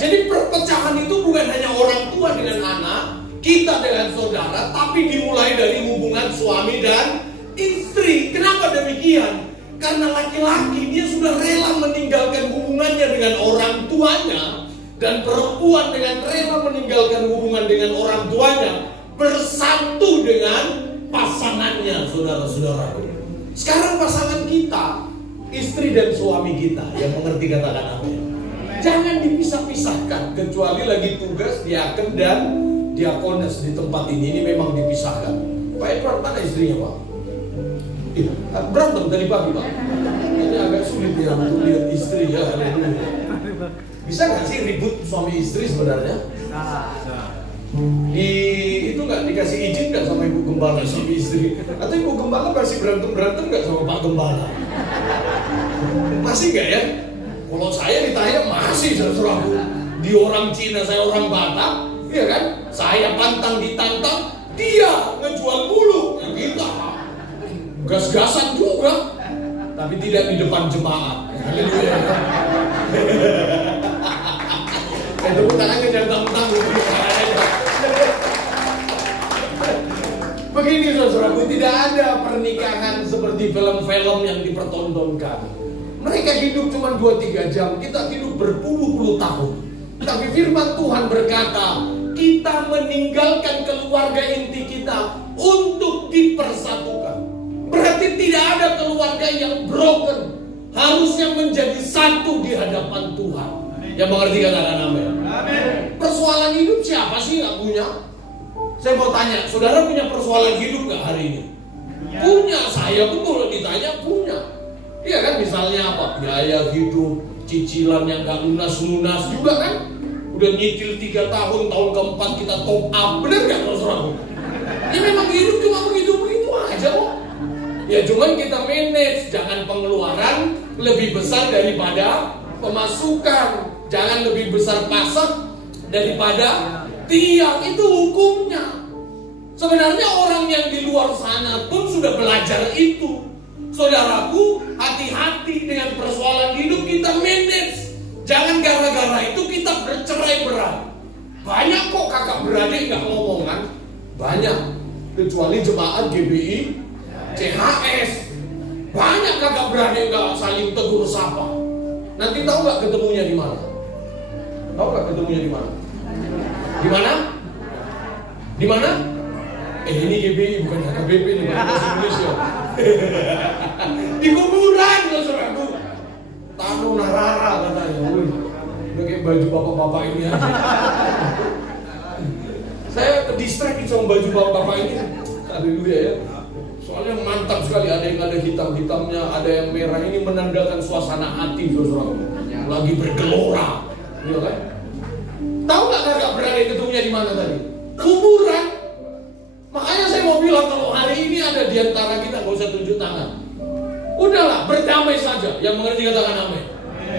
Jadi perpecahan itu bukan hanya orang tua dengan anak, kita dengan saudara, tapi dimulai dari hubungan suami dan istri. Kenapa demikian? Karena laki-laki dia sudah rela meninggalkan hubungannya dengan orang tuanya, dan perempuan dengan rela meninggalkan hubungan dengan orang tuanya, bersatu dengan pasangannya, saudara-saudara. Sekarang pasangan kita, istri dan suami kita yang mengerti katakan amin. Jangan dipisah-pisahkan, kecuali lagi tugas diaken dan diakones di tempat ini memang dipisahkan. Pak Edward mana istrinya Pak? Berantem tadi pagi Pak. Ini agak sulit ya untuk lihat istri ya. Bisa nggak sih ribut suami istri sebenarnya? Itu nggak dikasih izin nggak sama ibu gembala suami istri? Atau ibu gembala masih berantem nggak sama Pak Gembala? Masih nggak ya? Kalau saya ditanya masih saudaraku. Dia orang Cina, saya orang Batak, ya kan? Saya pantang ditantang, dia ngejual bulu, ya kita gas-gasan juga, tapi tidak di depan jemaat. Tepuk tangannya jangan tanggung-tanggung. Begini saudaraku, tidak ada pernikahan seperti film-film yang dipertontonkan. Mereka hidup cuma 2-3 jam, kita hidup berpuluh-puluh tahun. Tapi firman Tuhan berkata, kita meninggalkan keluarga inti kita untuk dipersatukan. Berarti tidak ada keluarga yang broken, harusnya menjadi satu di hadapan Tuhan. Yang mengerti katakan amin. Persoalan hidup siapa sih nggak punya? Saya mau tanya, saudara punya persoalan hidup nggak hari ini? Punya. Saya pun kalau ditanya punya. Iya kan, misalnya apa? Biaya hidup, cicilan yang nggak lunas-lunas juga kan? Udah nyicil 3 tahun, tahun keempat kita top up. Bener nggak saudara? Ini memang hidup cuma begitu-begitu aja kok. Ya cuman kita manage, jangan pengeluaran lebih besar daripada pemasukan. Jangan lebih besar pasak daripada tiang. Itu hukumnya. Sebenarnya orang yang di luar sana pun sudah belajar itu. Saudaraku, hati-hati dengan persoalan hidup kita manage. Jangan gara-gara itu kita bercerai-berai. Banyak kok kakak beradik nggak ngomongan. Banyak. Kecuali jemaat GBI, CHS. Banyak kakak beradik nggak saling tegur sapa. Nanti tahu nggak ketemunya di mana? Tahu nggak ketemunya di mana? Di mana? Di mana? Ini GBI bukan HKBP nih, bahasa Indonesia. Di kuburan loh saudaraku. Tanu Narara katanya. Udah kayak baju bapak-bapak ini aja. Saya ke-distract sama baju bapak-bapak ini. Haleluya ya. Soalnya mantap sekali, ada yang ada hitam-hitamnya, ada yang merah. Ini menandakan suasana hati saudaraku. Lagi bergelora. Iya kan? Tahu nggak kakak berada ketemunya di mana tadi? Kuburan. Makanya saya mau bilang kalau hari ini ada di antara kita nggak usah tunjuk tangan. Udahlah, berdamai saja. Yang mengerti katakan amin.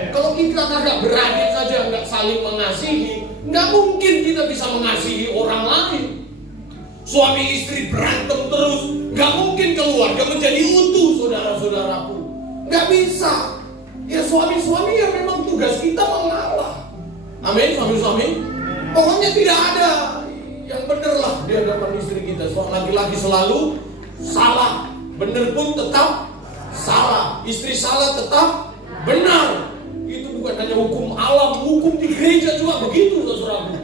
Kalau kita kakak beradik saja nggak saling mengasihi, nggak mungkin kita bisa mengasihi orang lain. Suami istri berantem terus, nggak mungkin keluarga menjadi utuh, saudara-saudaraku. Nggak bisa. Ya suami-suami yang memang tugas kita mengalah. Amin, suami-suami. Pokoknya tidak ada yang benar lah di hadapan istri kita. Soal laki-laki selalu salah, benar pun tetap salah. Istri salah tetap benar. Itu bukan hanya hukum alam, hukum di gereja juga begitu, saudara.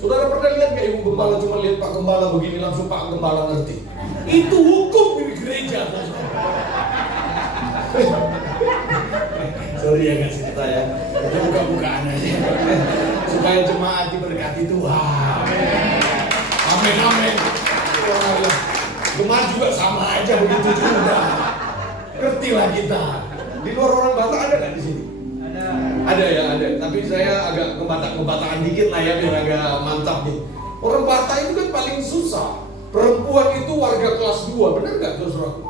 Saudara pernah lihat nggak ibu gembala cuma lihat Pak Gembala begini langsung Pak Gembala ngerti? Itu hukum di gereja, saudara. Sorry ya nggak cerita ya, itu buka-bukaan aja supaya jemaat diberkati Tuhan. Amin, amin. Jemaat juga sama aja begitu juga. Ngerti lah kita. Di luar orang Batak ada nggak di sini? Ada ya, ada. Tapi saya agak kebataan dikit lah ya biar agak mantap nih. Orang Batak itu kan paling susah. Perempuan itu warga kelas 2, benar nggak saudaraku?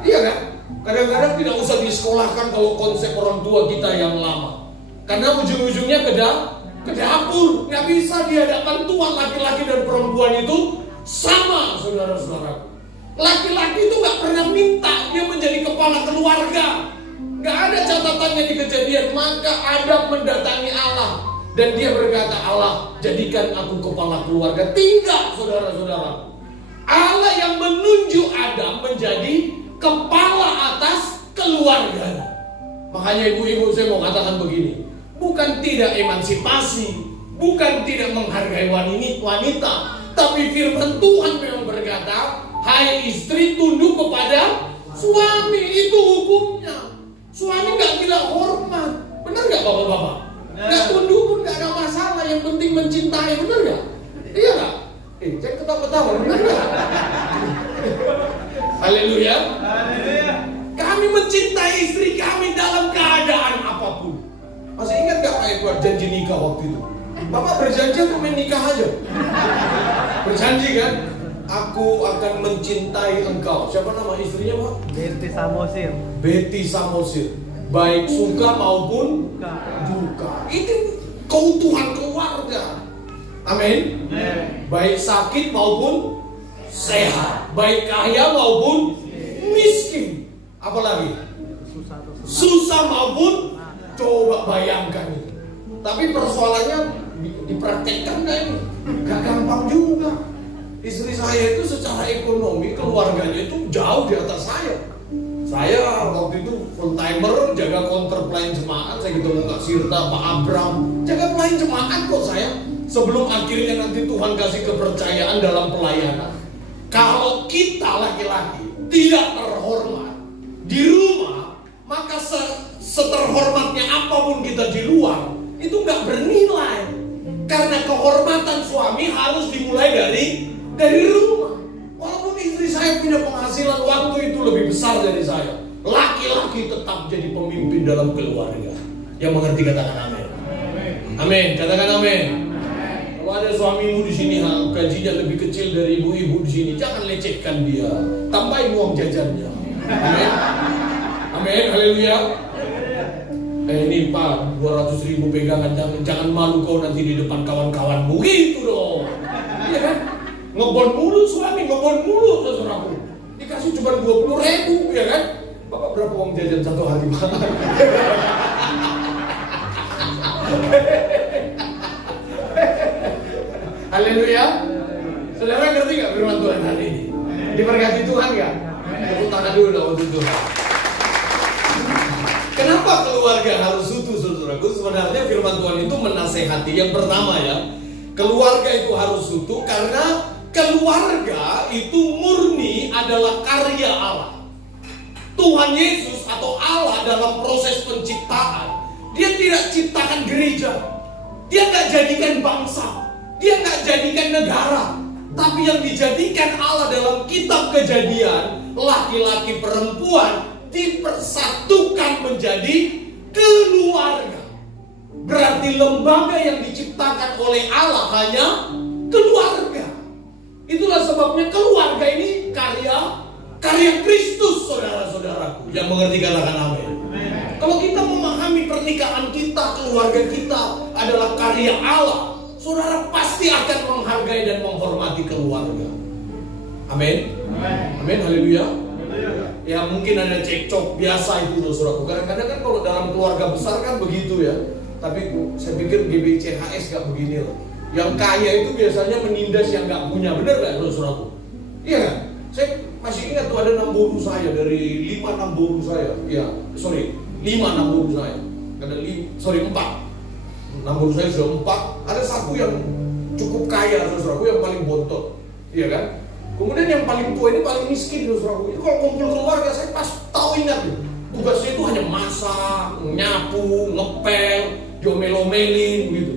Iya kan? Kadang-kadang tidak usah disekolahkan kalau konsep orang tua kita yang lama. Karena ujung-ujungnya ke dapur. Nggak bisa di hadapan Tuhan laki-laki dan perempuan itu sama, saudara-saudara. Laki-laki itu nggak pernah minta dia menjadi kepala keluarga. Nggak ada catatannya di Kejadian. Maka Adam mendatangi Allah dan dia berkata, Allah jadikan aku kepala keluarga. Tidak, saudara-saudara. Allah yang menunjuk Adam menjadi kepala atas keluarga. Makanya ibu-ibu saya mau katakan begini, bukan tidak emansipasi, bukan tidak menghargai wanita, tapi firman Tuhan memang berkata, hai istri tunduk kepada suami, itu hukumnya. Suami nggak bilang hormat, benar nggak bapak-bapak? Nggak tunduk pun nggak ada masalah, yang penting mencintai, benar nggak? Iya nggak? Jangan ketawa-ketawa, benar nggak? Haleluya. Kami mencintai istri kami dalam keadaan apapun. Masih ingat gak Pak Edward janji nikah waktu itu? Bapak berjanji untuk menikah aja. Berjanji kan? Aku akan mencintai engkau. Siapa nama istrinya Pak? Betty Samosir. Betty Samosir. Baik suka maupun duka. Itu keutuhan keluarga. Amin. Baik sakit maupun sehat, baik kaya maupun miskin, apalagi susah maupun, coba bayangkan itu. Tapi persoalannya dipraktekkan nggak ini? Gak gampang juga. Istri saya itu secara ekonomi keluarganya itu jauh di atas saya. Saya waktu itu full timer, jaga counter pelayan jemaat. Saya ketemu Kak Sirta, Pak Abram, jaga pelayan jemaat kok saya. Sebelum akhirnya nanti Tuhan kasih kepercayaan dalam pelayanan. Kalau kita laki-laki tidak terhormat di rumah, maka seterhormatnya apapun kita di luar itu nggak bernilai. Karena kehormatan suami harus dimulai dari rumah. Walaupun istri saya punya penghasilan waktu itu lebih besar dari saya, laki-laki tetap jadi pemimpin dalam keluarga. Yang mengerti katakan amin. Amin, katakan amin. Kalau ada suamimu di sini gajinya lebih kecil dari ibu-ibu di sini, jangan lecehkan dia, tambahin uang jajannya. Amin. Amin, haleluya. Ini Pak, 200.000 pegangan, jangan malu kau nanti di depan kawan-kawanmu, gitu dong. Iya kan? Ngebon mulu suami, ngebon mulu saudaraku. Dikasih cuma 20.000, ya kan? Bapak berapa uang jajan satu hari, Pak? Haleluya. Saudara ngerti gak firman Tuhan hari ini? Diberkati Tuhan gak? Tepuk tangan dulu dong untuk Tuhan. Kenapa keluarga harus utuh, saudaraku? Sebenarnya firman Tuhan itu menasehati. Yang pertama ya, keluarga itu harus utuh karena keluarga itu murni adalah karya Allah. Tuhan Yesus atau Allah dalam proses penciptaan, Dia tidak ciptakan gereja, Dia nggak jadikan bangsa, Dia nggak jadikan negara, tapi yang dijadikan Allah dalam kitab Kejadian, laki-laki perempuan dipersatukan menjadi keluarga. Berarti lembaga yang diciptakan oleh Allah hanya keluarga. Itulah sebabnya keluarga ini karya Kristus, saudara-saudaraku. Yang mengerti katakan amin. Kalau kita memahami pernikahan kita, keluarga kita adalah karya Allah, saudara pasti akan menghargai dan menghormati keluarga. Amin. Amin, haleluya. Ya mungkin ada cekcok biasa itu saudaraku. Kadang-kadang kan kalau dalam keluarga besar kan begitu ya. Tapi saya pikir GBCHS gak begini loh. Yang kaya itu biasanya menindas yang gak punya. Bener gak saudaraku? Iya kan? Saya masih ingat tuh ada 6 boru saya. Dari 5-6 boru saya. Iya, sorry 5-6 boru saya. Ada 4. 6 boru saya sudah 4. Ada satu yang cukup kaya saudaraku, yang paling bontot. Iya kan? Kemudian yang paling tua ini paling miskin saudaraku. Itu kalau kumpul keluarga saya pas tahu ingat tuh. Tugasnya itu hanya masak, nyapu, ngepel, diomel-omelin begitu.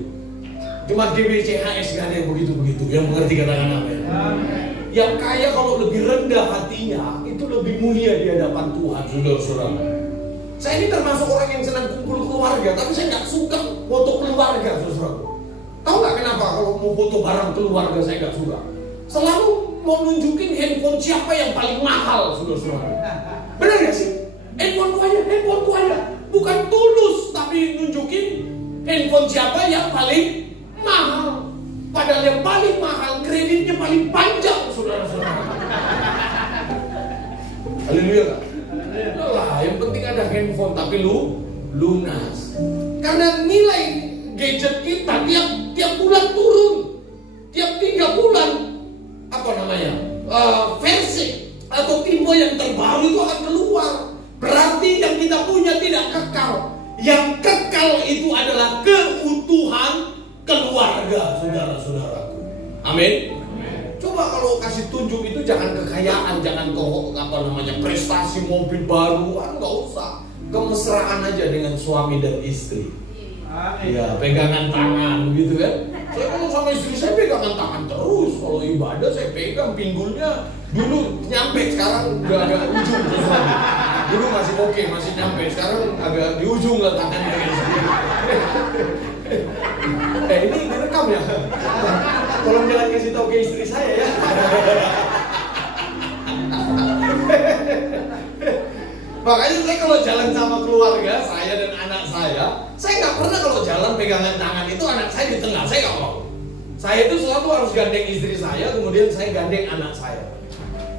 Cuma GBCHS gak ada yang begitu-begitu. Yang mengerti katakan amin. Yang kaya kalau lebih rendah hatinya, itu lebih mulia di hadapan Tuhan, saudara-saudara. Saya ini termasuk orang yang senang kumpul keluarga, tapi saya gak suka foto keluarga, saudara. Tahu gak kenapa kalau mau foto bareng keluarga saya gak suka? Selalu mau nunjukin handphone siapa yang paling mahal, saudara-saudara. Benar gak sih? Handphone ku aja. Bukan tulus, tapi nunjukin handphone siapa yang paling mahal. Padahal yang paling mahal kreditnya paling panjang, saudara-saudara. Haleluya kan? Lah, yang penting ada handphone tapi lunas. Karena nilai gadget kita tiap bulan turun. Tiap 3 bulan versi atau tipe yang terbaru itu akan keluar. Berarti yang kita punya tidak kekal. Yang kekal itu adalah keutuhan keluarga, saudara-saudaraku. Amin. Coba kalau kasih tunjuk itu jangan kekayaan, jangan prestasi mobil baru, nggak usah. Kemesraan aja dengan suami dan istri. Ya, pegangan tangan gitu kan. Saya kalau sama istri saya pegangan tangan terus. Kalau ibadah saya pegang pinggulnya. Dulu nyampe, sekarang udah agak ujung. Dulu masih oke, masih nyampe. Sekarang agak di ujung lah tangannya. Ini direkam ya. Tolong jangan kasih tahu ke istri saya ya. Makanya saya kalau jalan sama keluarga saya dan anak saya nggak pernah kalau jalan pegangan tangan itu anak saya di tengah, saya nggak mau. Saya itu selalu harus gandeng istri saya, kemudian saya gandeng anak saya.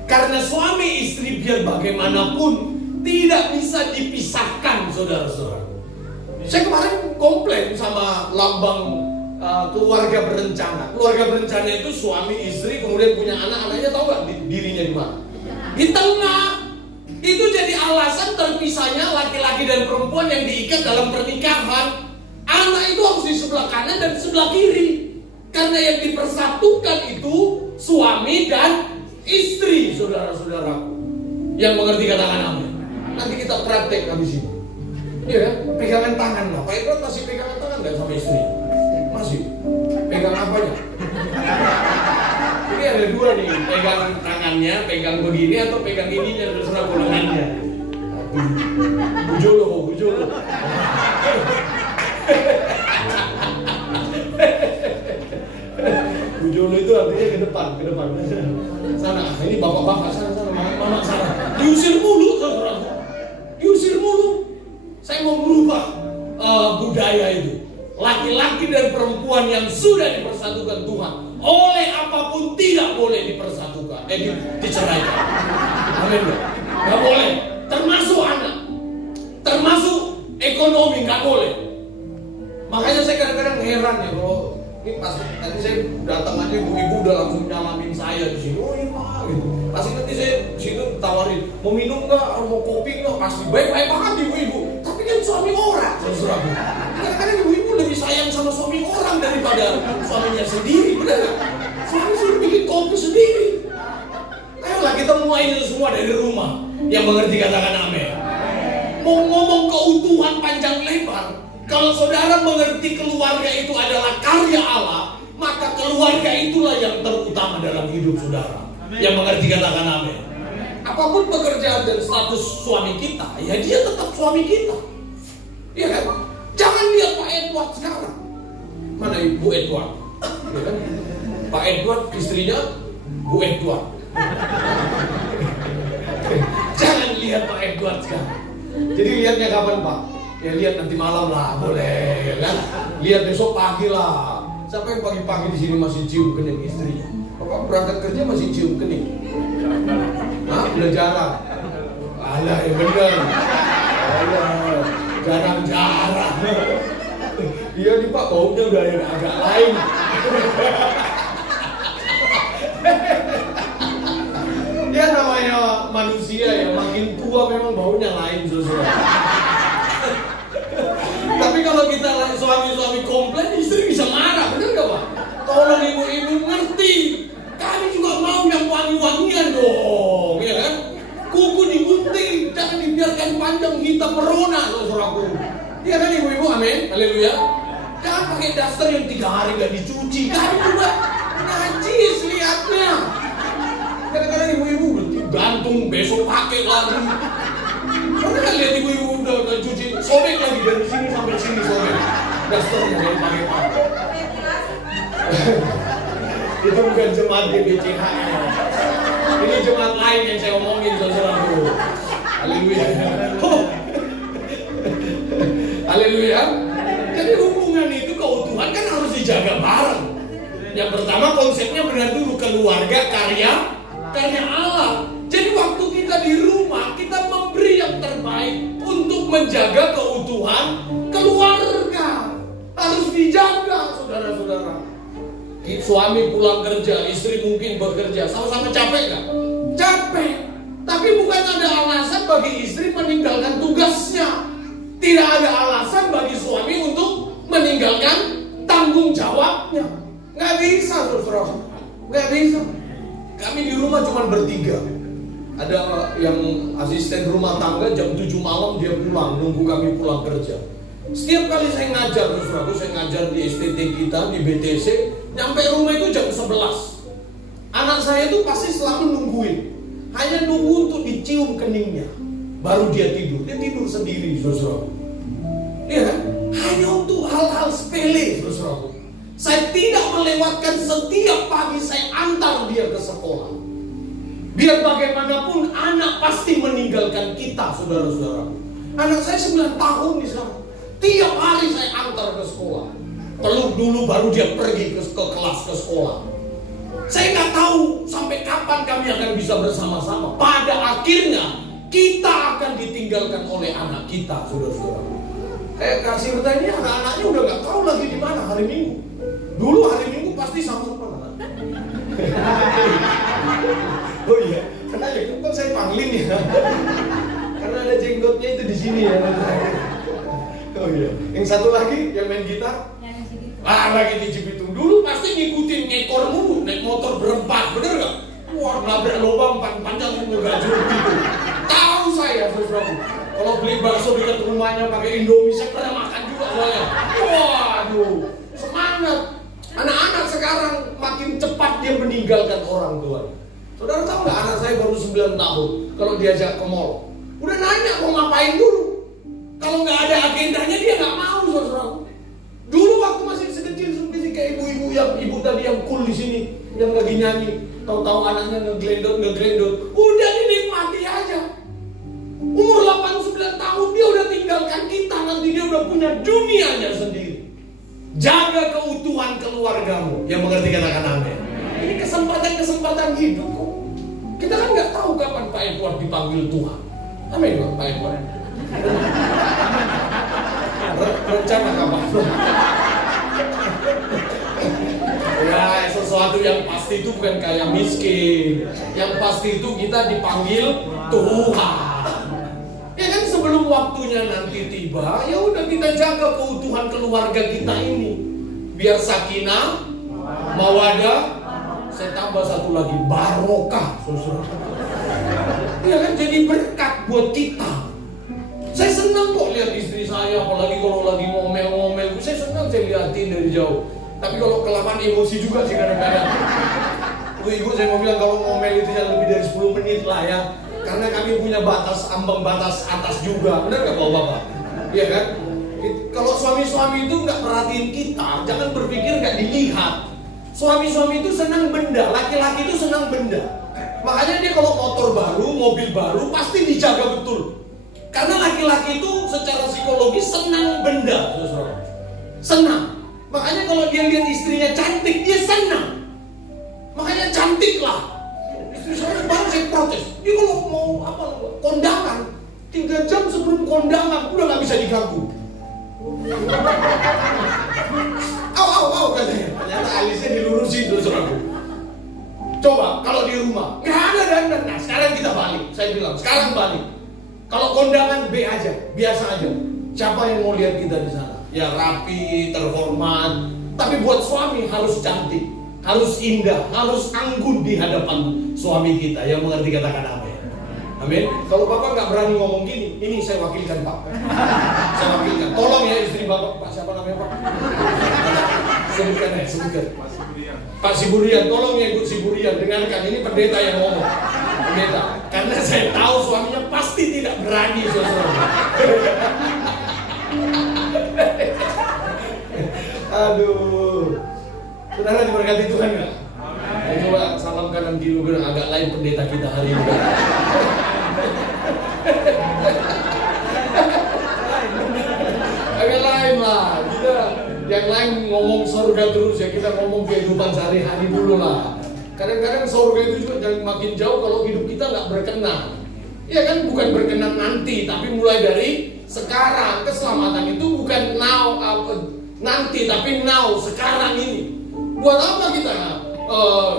Karena suami istri biar bagaimanapun tidak bisa dipisahkan, saudara-saudara. Saya kemarin komplain sama lambang keluarga berencana. Keluarga berencana itu suami istri kemudian punya anak, anaknya tahu nggak dirinya di mana? Di tengah. Itu jadi alasan terpisahnya laki-laki dan perempuan yang diikat dalam pernikahan. Anak itu harus di sebelah kanan dan sebelah kiri. Karena yang dipersatukan itu suami dan istri, saudara-saudaraku. Yang mengerti katakan amin. Nanti kita praktek habis ini. Iya kan? Pegangan tangan lah. Pak Edward masih pegangan tangan nggak sama istri? Masih. Pegang apanya? Ini ada dua nih. Pegang tangannya, pegang begini atau pegang ininya, terserah golongannya. Bujolo. Bujolo itu artinya ke depan. Sana, ini bapak-bapak sana, mama sana. Diusir mulu, saudara. Diusir mulu. Saya mau berubah budaya itu. Laki-laki dan perempuan yang sudah dipersatukan Tuhan oleh apapun tidak boleh dipersatukan, diceraikan. Amin. Nggak boleh. Termasuk anak, termasuk ekonomi nggak boleh. Makanya saya kadang-kadang heran ya kalau ini pas nanti saya datang aja ibu-ibu udah langsung nyalamin saya di sini. Oh iya Pak, gitu. Pasti nanti saya di situ tawarin mau minum nggak, mau kopi nggak, pasti baik-baik banget ibu-ibu. Tapi kan suami orang, saudara. Kadang-kadang ibu-ibu lebih sayang sama suami orang daripada suaminya sendiri, benar nggak? Suami sudah bikin kopi sendiri. Ayolah kita mulai itu semua dari rumah. Yang mengerti katakan amin. Mau ngomong keutuhan panjang lebar. Kalau saudara mengerti keluarga itu adalah karya Allah, maka keluarga itulah yang terutama dalam hidup saudara. Yang mengerti katakan amin. Apapun pekerjaan dan status suami kita, ya dia tetap suami kita. Iya kan? Jangan lihat Pak Edward sekarang. Mana Ibu Edward? Ya kan? Pak Edward istrinya Bu Edward. Jangan lihat Pak Edward sekarang. Jadi lihatnya kapan Pak? Ya lihat nanti malam lah, boleh ya kan? Lihat besok pagi lah. Siapa yang pagi-pagi di sini masih cium kening istrinya? Bapak berangkat kerja masih cium kening? Hah? Udah jarang? Alah ya bener. Alah, jarang-jarang. Iya nih Pak, baunya udah agak lain. Ya namanya manusia ya, makin tua memang baunya lain saudara. Tapi kalau kita suami-suami komplain, istri bisa marah, benar gak Pak? Tolong ibu-ibu ngerti, kami juga mau yang wangi-wangian dong, ya kan? Kuku digunting, jangan dibiarkan panjang hitam merona, saudaraku. Iya kan ibu-ibu, amin, haleluya. Jangan pakai daster yang 3 hari gak dicuci, kami juga najis lihatnya. Kadang-kadang ibu-ibu gantung, besok pakai lagi. Pernah kan lihat ibu-ibu udah cuci, sobek lagi dari sini sampai sini sobek. Dasternya yang pakai. Itu bukan jemaat GBCH. Ini jemaat lain yang saya omongin saudaraku. Haleluya. Haleluya. Jadi hubungan itu keutuhan kan harus dijaga bareng. Yang pertama konsepnya benar dulu keluarga karya Allah. Jadi waktu kita di rumah kita memberi yang terbaik untuk menjaga keutuhan keluarga. Harus dijaga saudara-saudara. Suami pulang kerja, istri mungkin bekerja, sama-sama capek gak? Capek. Tapi bukan ada alasan bagi istri meninggalkan tugasnya. Tidak ada alasan bagi suami untuk meninggalkan tanggung jawabnya. Gak bisa saudara. Gak bisa. Kami di rumah cuma bertiga. Ada yang asisten rumah tangga jam 7 malam dia pulang, nunggu kami pulang kerja. Setiap kali saya ngajar, saya ngajar di STT kita, di BTC, nyampe rumah itu jam 11. Anak saya itu pasti selalu nungguin. Hanya nunggu untuk dicium keningnya, baru dia tidur. Dia tidur sendiri, saudara. Iya kan? Hanya untuk hal-hal sepele, saudara. Saya tidak melewatkan setiap pagi saya antar dia ke sekolah. Biar bagaimanapun anak pasti meninggalkan kita, saudara-saudara. Anak saya 9 tahun di sana. Tiap hari saya antar ke sekolah. Peluk dulu baru dia pergi ke kelas, ke sekolah. Saya nggak tahu sampai kapan kami akan bisa bersama-sama. Pada akhirnya kita akan ditinggalkan oleh anak kita, saudara-saudara. Kayak kasih bertanya, anak-anaknya udah nggak tahu lagi di mana hari Minggu. Dulu hari Minggu pasti sama-sama. Oh iya, karena kok saya pangling ya? Karena ada jenggotnya itu di sini ya. Oh iya. Yang satu lagi yang main gitar? Lagi di Cibitung. Dulu pasti ngikutin ngekor mulu, naik motor berempat, bener gak? Wah, nabrak lubang panjang ngegajul gitu. Tahu saya, saudaraku. Kalau beli bakso dekat rumahnya pakai Indomie, saya pernah makan juga soalnya. Waduh, semangat. Anak-anak sekarang makin cepat dia meninggalkan orang tua. Saudara tahu nggak, anak saya baru 9 tahun. Kalau diajak ke mall, udah nanya mau ngapain dulu. Kalau nggak ada agendanya dia nggak mau, saudara. Dulu waktu masih sekecil kayak ibu-ibu yang tadi yang cool di sini, yang lagi nyanyi, tahu-tahu anaknya ngeglendot, udah dinikmati aja. Umur 8-9 tahun dia udah tinggalkan kita, nanti dia udah punya dunianya sendiri. Jaga keutuhan keluargamu. Yang mengerti katakan amin. Ini kesempatan hidup kok. Kita kan nggak tahu kapan Pak Edward dipanggil Tuhan. Amin Pak Edward. Rencana kapan? Ya, sesuatu yang pasti itu bukan kaya miskin. Yang pasti itu kita dipanggil Tuhan. Ya kan, sebelum waktunya nanti tiba, ya udah kita jaga keutuhan keluarga kita ini. Biar sakinah, mawadah, saya tambah satu lagi, barokah, saudara. Ya kan, jadi berkat buat kita. Saya senang kok lihat istri saya, apalagi kalau lagi ngomel-ngomel, saya senang saya liatin dari jauh. Tapi kalau kelamaan emosi juga sih kadang-kadang. Ibu saya mau bilang kalau ngomel itu jangan lebih dari 10 menit lah ya. Karena kami punya batas, ambang batas atas juga. Benar nggak Bapak? Iya kan? Kalau suami-suami itu nggak perhatiin kita, jangan berpikir nggak dilihat. Suami-suami itu senang benda, laki-laki itu senang benda. Makanya dia kalau motor baru, mobil baru pasti dijaga betul. Karena laki-laki itu secara psikologis senang benda, saudara. Senang. Makanya kalau dia lihat istrinya cantik, dia senang. Makanya cantik lah. Istri saya kemarin saya protes. Dia kalau mau kondangan, 3 jam sebelum kondangan udah nggak bisa diganggu. Au katanya. Ternyata alisnya dilurusin tuh saudaraku. Coba kalau di rumah nggak ada dandan. Nah sekarang kita balik. Saya bilang sekarang balik. Kalau kondangan B aja, biasa aja. Siapa yang mau lihat kita di sana? Ya rapi, terhormat. Tapi buat suami harus cantik, harus indah, harus anggun di hadapan suami kita. Yang mengerti katakan amin. Amin. Kalau Bapak nggak berani ngomong gini, ini saya wakilkan Pak. Saya wakilkan. Tolong ya istri Bapak. Pak siapa namanya Pak? Sebutkan ya, sebutkan. Pak Siburian, tolong ya Ibu Siburian, dengarkan, ini pendeta yang ngomong. Pendeta. Karena saya tahu suaminya pasti tidak berani, saudara. Aduh. Saudara diberkati Tuhan nggak? Amin. Coba salam kanan kiri agak lain pendeta kita hari ini. Agak lain lah. Kita yang lain ngomong surga terus ya, kita ngomong kehidupan sehari-hari dulu lah. Kadang-kadang surga itu juga jangan makin jauh kalau hidup kita nggak berkenan. Ya kan, bukan berkenan nanti, tapi mulai dari sekarang. Keselamatan itu bukan now, nanti, tapi now, sekarang ini. Buat apa kita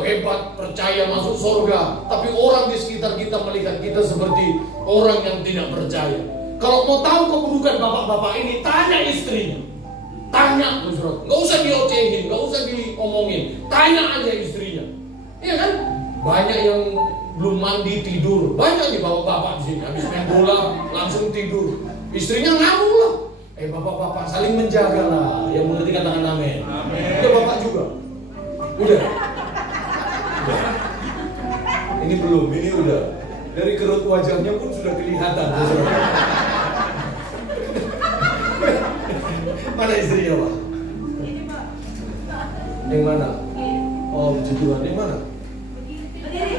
hebat, percaya masuk surga, tapi orang di sekitar kita melihat kita seperti orang yang tidak percaya. Kalau mau tahu keburukan bapak-bapak ini, tanya istrinya. Tanya, nggak usah diocehin, nggak usah diomongin. Tanya aja istrinya. Iya kan? Banyak yang belum mandi tidur. Banyak nih bapak-bapak di sini habis main bola langsung tidur. Istrinya ngamuk lah. Bapak-bapak saling menjaga lah. Yang mengerti katakan amin. Amin. Ya bapak juga. Udah. Ini belum, ini udah. Dari kerut wajahnya pun sudah kelihatan. Mana istrinya Pak? Ini Pak. Yang mana? Oh, puji Tuhan. Yang mana?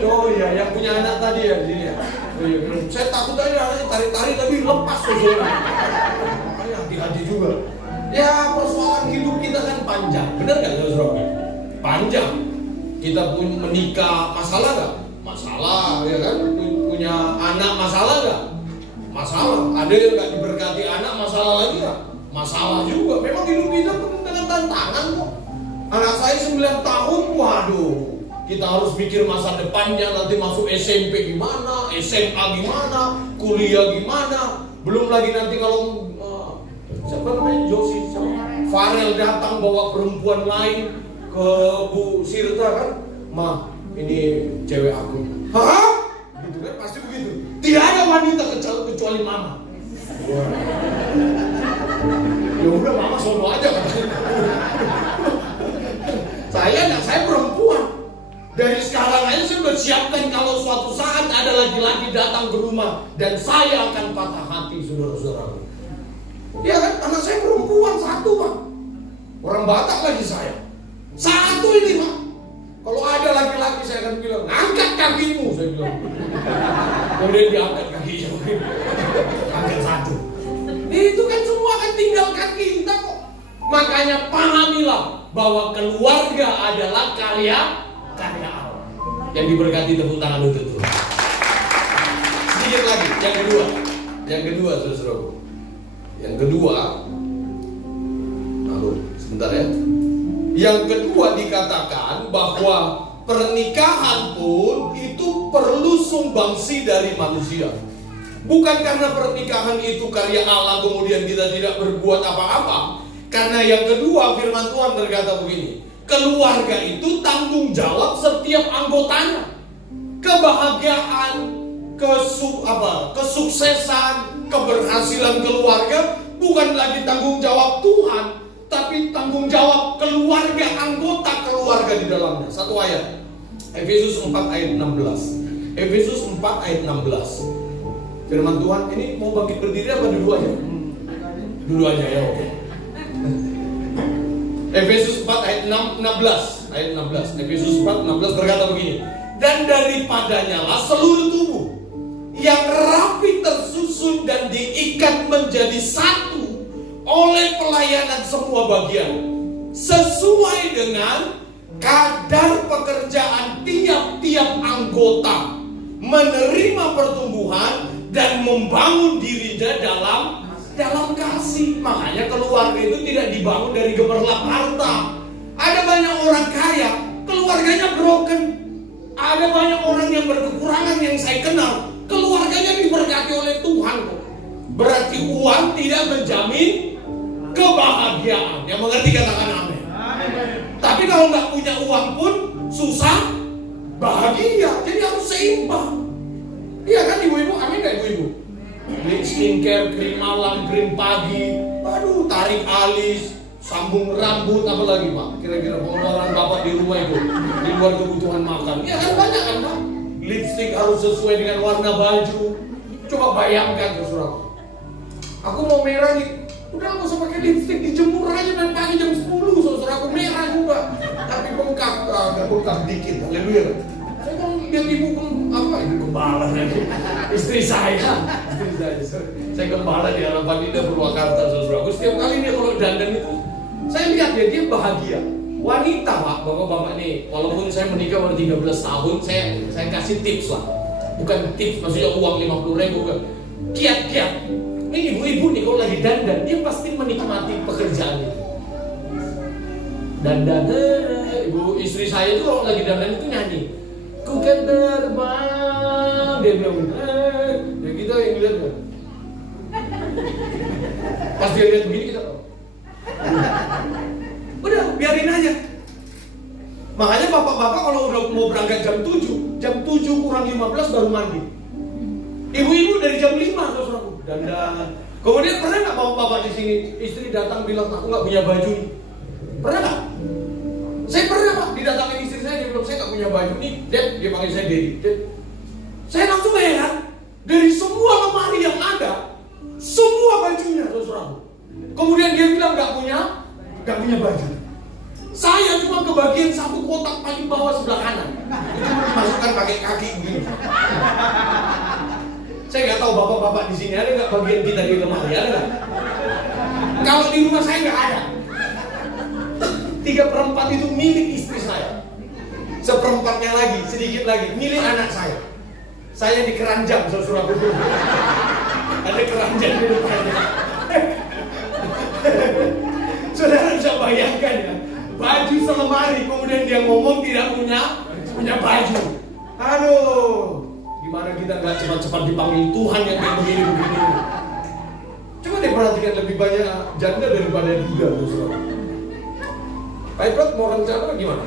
Oh iya, yang punya anak tadi ya di sini ya. Oh, iya. Saya takut aja anaknya tarik-tarik tapi lepas saudara. Makanya hati-hati juga. Ya persoalan hidup kita kan panjang, benar nggak saudara? Panjang. Kita pun menikah masalah nggak? Masalah, ya kan? Punya anak masalah nggak? Masalah. Ada yang nggak diberkati anak masalah lagi nggak? Masalah juga. Memang hidup kita penuh dengan tantangan kok. Anak saya 9 tahun, waduh. Kita harus mikir masa depannya, nanti masuk SMP gimana, SMA gimana, kuliah gimana. Belum lagi nanti kalau siapa namanya, Josi, Farel datang bawa perempuan lain ke Bu Sirta kan, "Ma, ini cewek aku." Hah? Gitu kan, pasti begitu. Tidak ada wanita kecuali mama. Wah. Ya udah, mama sono aja katanya. Saya perempuan. Dari sekarang aja saya sudah siapkan kalau suatu saat ada laki-laki datang ke rumah dan saya akan patah hati, saudara-saudara. Ya kan, anak saya perempuan satu, Pak. Orang Batak lagi saya. Satu ini, Pak. Kalau ada laki-laki saya akan bilang, "Angkat kakimu," saya bilang. Kemudian diangkat kakinya. Angkat satu. Itu kan semua akan tinggalkan kita kok. Makanya pahamilah bahwa keluarga adalah karya Allah. Yang diberkati, tepuk tangan untuk Tuhan. Sedikit lagi, yang kedua, saudara-saudaraku. Yang kedua, sebentar ya. Yang kedua dikatakan bahwa pernikahan pun itu perlu sumbangsi dari manusia. Bukan karena pernikahan itu karya Allah kemudian kita tidak berbuat apa-apa. Karena yang kedua firman Tuhan berkata begini, keluarga itu tanggung jawab setiap anggotanya. Kebahagiaan, kesuksesan, keberhasilan keluarga bukan lagi tanggung jawab Tuhan, tapi tanggung jawab keluarga, anggota keluarga di dalamnya. Satu ayat, Efesus 4 ayat 16. Efesus 4 ayat 16. Firman Tuhan, ini mau bangkit berdiri apa dulu aja? Dulu aja ya, oke. Efesus 4 ayat 16. Efesus 4 16 berkata begini, dan daripadanya lah seluruh tubuh yang rapi tersusun dan diikat menjadi satu oleh pelayanan semua bagian, sesuai dengan kadar pekerjaan tiap-tiap anggota, menerima pertumbuhan dan membangun dirinya dalam kasih. Makanya keluarga itu tidak dibangun dari gemerlap harta. Ada banyak orang kaya, keluarganya broken. Ada banyak orang yang berkekurangan yang saya kenal, keluarganya diberkati oleh Tuhan. Berarti uang tidak menjamin kebahagiaan. Yang mengerti katakan amin. Tapi kalau nggak punya uang pun susah bahagia. Jadi harus seimbang. Iya kan ibu-ibu, amin gak ibu-ibu? Beli skincare, krim malam, krim pagi, aduh, tarik alis, sambung rambut, apa lagi Pak? Kira-kira pengeluaran Bapak di rumah itu, di luar kebutuhan makan. Ya kan banyak kan Pak? Lipstick harus sesuai dengan warna baju. Coba bayangkan saudara, aku mau merah nih, udah nggak usah pakai lipstick, dijemur aja dari pagi jam 10, saudara, aku merah juga. Tapi bengkak dikit, haleluya. Saya kalau lihat ibu gembala lagi, istri saya gembala di Harapan Indah Purwakarta, saudara. Setiap kali dia kalau dandan itu, saya lihat dia bahagia. Wanita Pak, bapak-bapak nih, walaupun saya menikah baru 13 tahun, saya kasih tips lah. Bukan tips, maksudnya uang 50.000 bukan. Kiat-kiat. Ini ibu-ibu nih kalau lagi dandan, dia pasti menikmati pekerjaan itu. Dandan, ibu istri saya itu kalau lagi dandan itu nyanyi. Ku kan terbang, dia bilang, ya kita yang lihat kan. Pas dia lihat begini kita, udah biarin aja. Makanya bapak-bapak kalau udah mau berangkat jam 7 kurang 15 baru mandi. Ibu-ibu dari jam 5 saudaraku dandan. Kemudian pernah nggak bapak-bapak di sini istri datang bilang aku nggak punya baju nih? Pernah nggak? Saya pernah Pak, didatangin istri saya, dia bilang saya nggak punya baju nih, Dad, dia panggil saya Dedi. Saya langsung heran, dari semua lemari yang ada, semua bajunya, saudaraku. Kemudian dia bilang nggak punya baju. Saya cuma kebagian satu kotak paling bawah sebelah kanan, itu dimasukkan pakai kaki begini. Saya nggak tahu bapak-bapak di sini ada nggak bagian kita di lemari, ada nggak? Kalau di rumah saya nggak ada. 3/4 itu milik istri saya. 1/4-nya lagi, sedikit lagi, milik anak saya. Saya dikeranjang, saudara. Ada keranjang di depannya. Saudara bisa bayangkan ya, baju selemari, kemudian dia ngomong tidak punya punya baju. Aduh, gimana kita nggak cepat-cepat dipanggil Tuhan yang kayak begini-begini. Coba deh perhatikan, lebih banyak janda daripada duda. Pak Edward mau rencana gimana?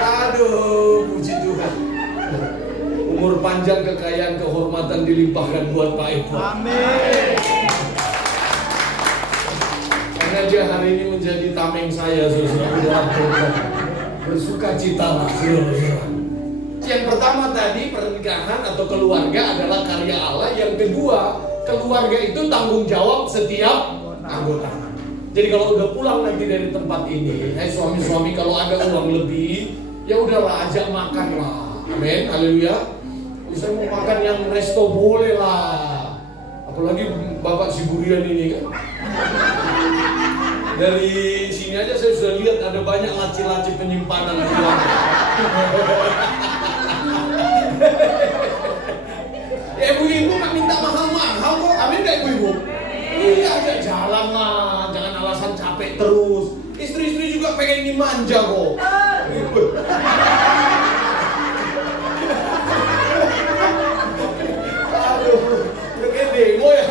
Aduh, puji Tuhan. Umur panjang, kekayaan, kehormatan dilimpahkan buat Pak Edward. Amin. Karena dia hari ini menjadi tameng saya, saudara. Bersuka cita lah, saudara. Yang pertama tadi, pernikahan atau keluarga adalah karya Allah. Yang kedua, keluarga itu tanggung jawab setiap anggota. Jadi kalau udah pulang nanti dari tempat ini, hai suami-suami, kalau ada uang lebih, ya udahlah, ajak makan lah. Amin, haleluya. Bisa mau makan yang resto boleh lah. Apalagi Bapak Siburian ini kan. Dari sini aja saya sudah lihat ada banyak laci-laci penyimpanan uang. Ya ibu-ibu nggak minta mahal-mahal kok, amin nggak ibu-ibu? Iya, ajak jalan lah, jangan alasan capek terus. Istri-istri juga pengen dimanja kok. Aduh, kayak demo ya.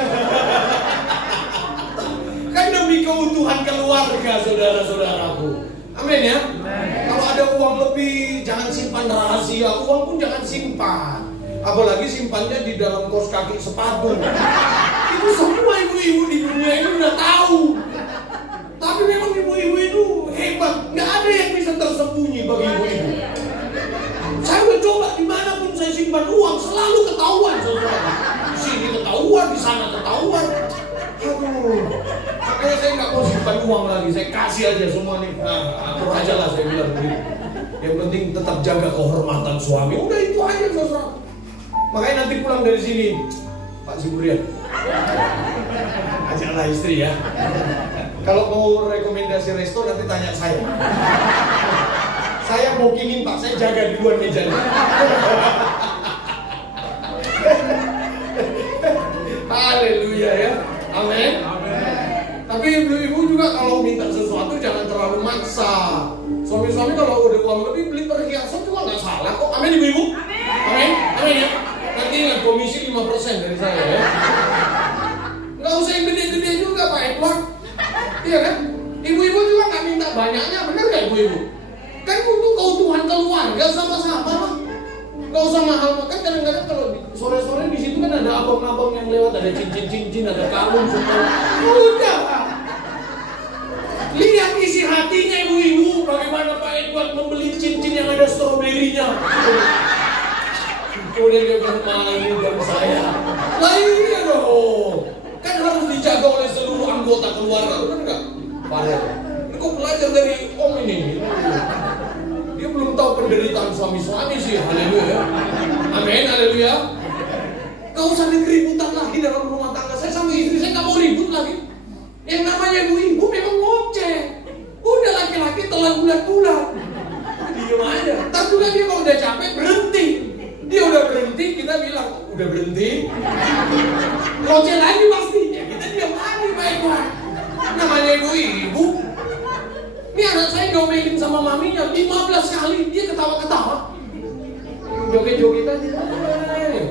Kan demi keutuhan keluarga, saudara-saudaraku. Amin ya. Kalau ada uang lebih, jangan simpan rahasia. Uang pun jangan simpan. Apalagi simpannya di dalam kos kaki sepatu. Itu semua ibu-ibu di dunia ini udah tahu. Tapi memang ibu-ibu itu hebat. Nggak ada yang bisa tersembunyi bagi ibu-ibu. Saya udah coba dimanapun saya simpan uang, selalu ketahuan, saudara. Di sini ketahuan, di sana ketahuan. Aduh, makanya saya nggak mau simpan uang lagi. Saya kasih aja semua nih. Nah, atur aja lah, saya bilang begitu. Yang penting tetap jaga kehormatan suami. Udah itu aja, saudara. Makanya nanti pulang dari sini, Pak Siburian, ajaklah istri ya. Kalau mau rekomendasi resto nanti tanya saya. Saya bookingin Pak, saya jaga di luar mejanya. Haleluya ya, amin. Tapi ibu-ibu juga kalau minta sesuatu jangan terlalu maksa. Suami-suami kalau udah uang lebih beli perhiasan juga nggak salah kok. Amin ibu-ibu. Amin, amin ya. Nanti ingat komisi 5% dari saya ya. Nggak usah yang gede-gede juga Pak Edward. Iya kan? Ibu-ibu juga nggak minta banyaknya, bener nggak ibu-ibu? Kan untuk keutuhan keluarga sama-sama lah. Nggak usah mahal. Kan kadang-kadang kalau sore-sore di situ kan ada abang-abang yang lewat, ada cincin-cincin, ada kalung semua. Udah. Lihat isi hatinya ibu-ibu. Bagaimana Pak Edward membeli cincin yang ada stroberinya. Kemudian dia bermain dengan saya. Lah iya dong. Kan harus dijaga oleh seluruh anggota keluarga, benar nggak? Padahal ini kok belajar dari om ini. Dia belum tahu penderitaan suami-suami sih. Haleluya. Amin, haleluya. Gak usah keributan lagi dalam rumah tangga. Saya sama istri saya nggak mau ribut lagi. Yang namanya ibu-ibu memang ngoceh. Udah laki-laki telan bulat-bulat. Diam aja. Tapi juga dia kalau udah capek berhenti. Dia udah berhenti, kita bilang udah berhenti. Ngoceh lagi pasti. Ya kita diam lagi baik-baik. Namanya ibu-ibu. Ini anak saya diomelin sama maminya 15 kali. Dia ketawa-ketawa. Joget-joget aja.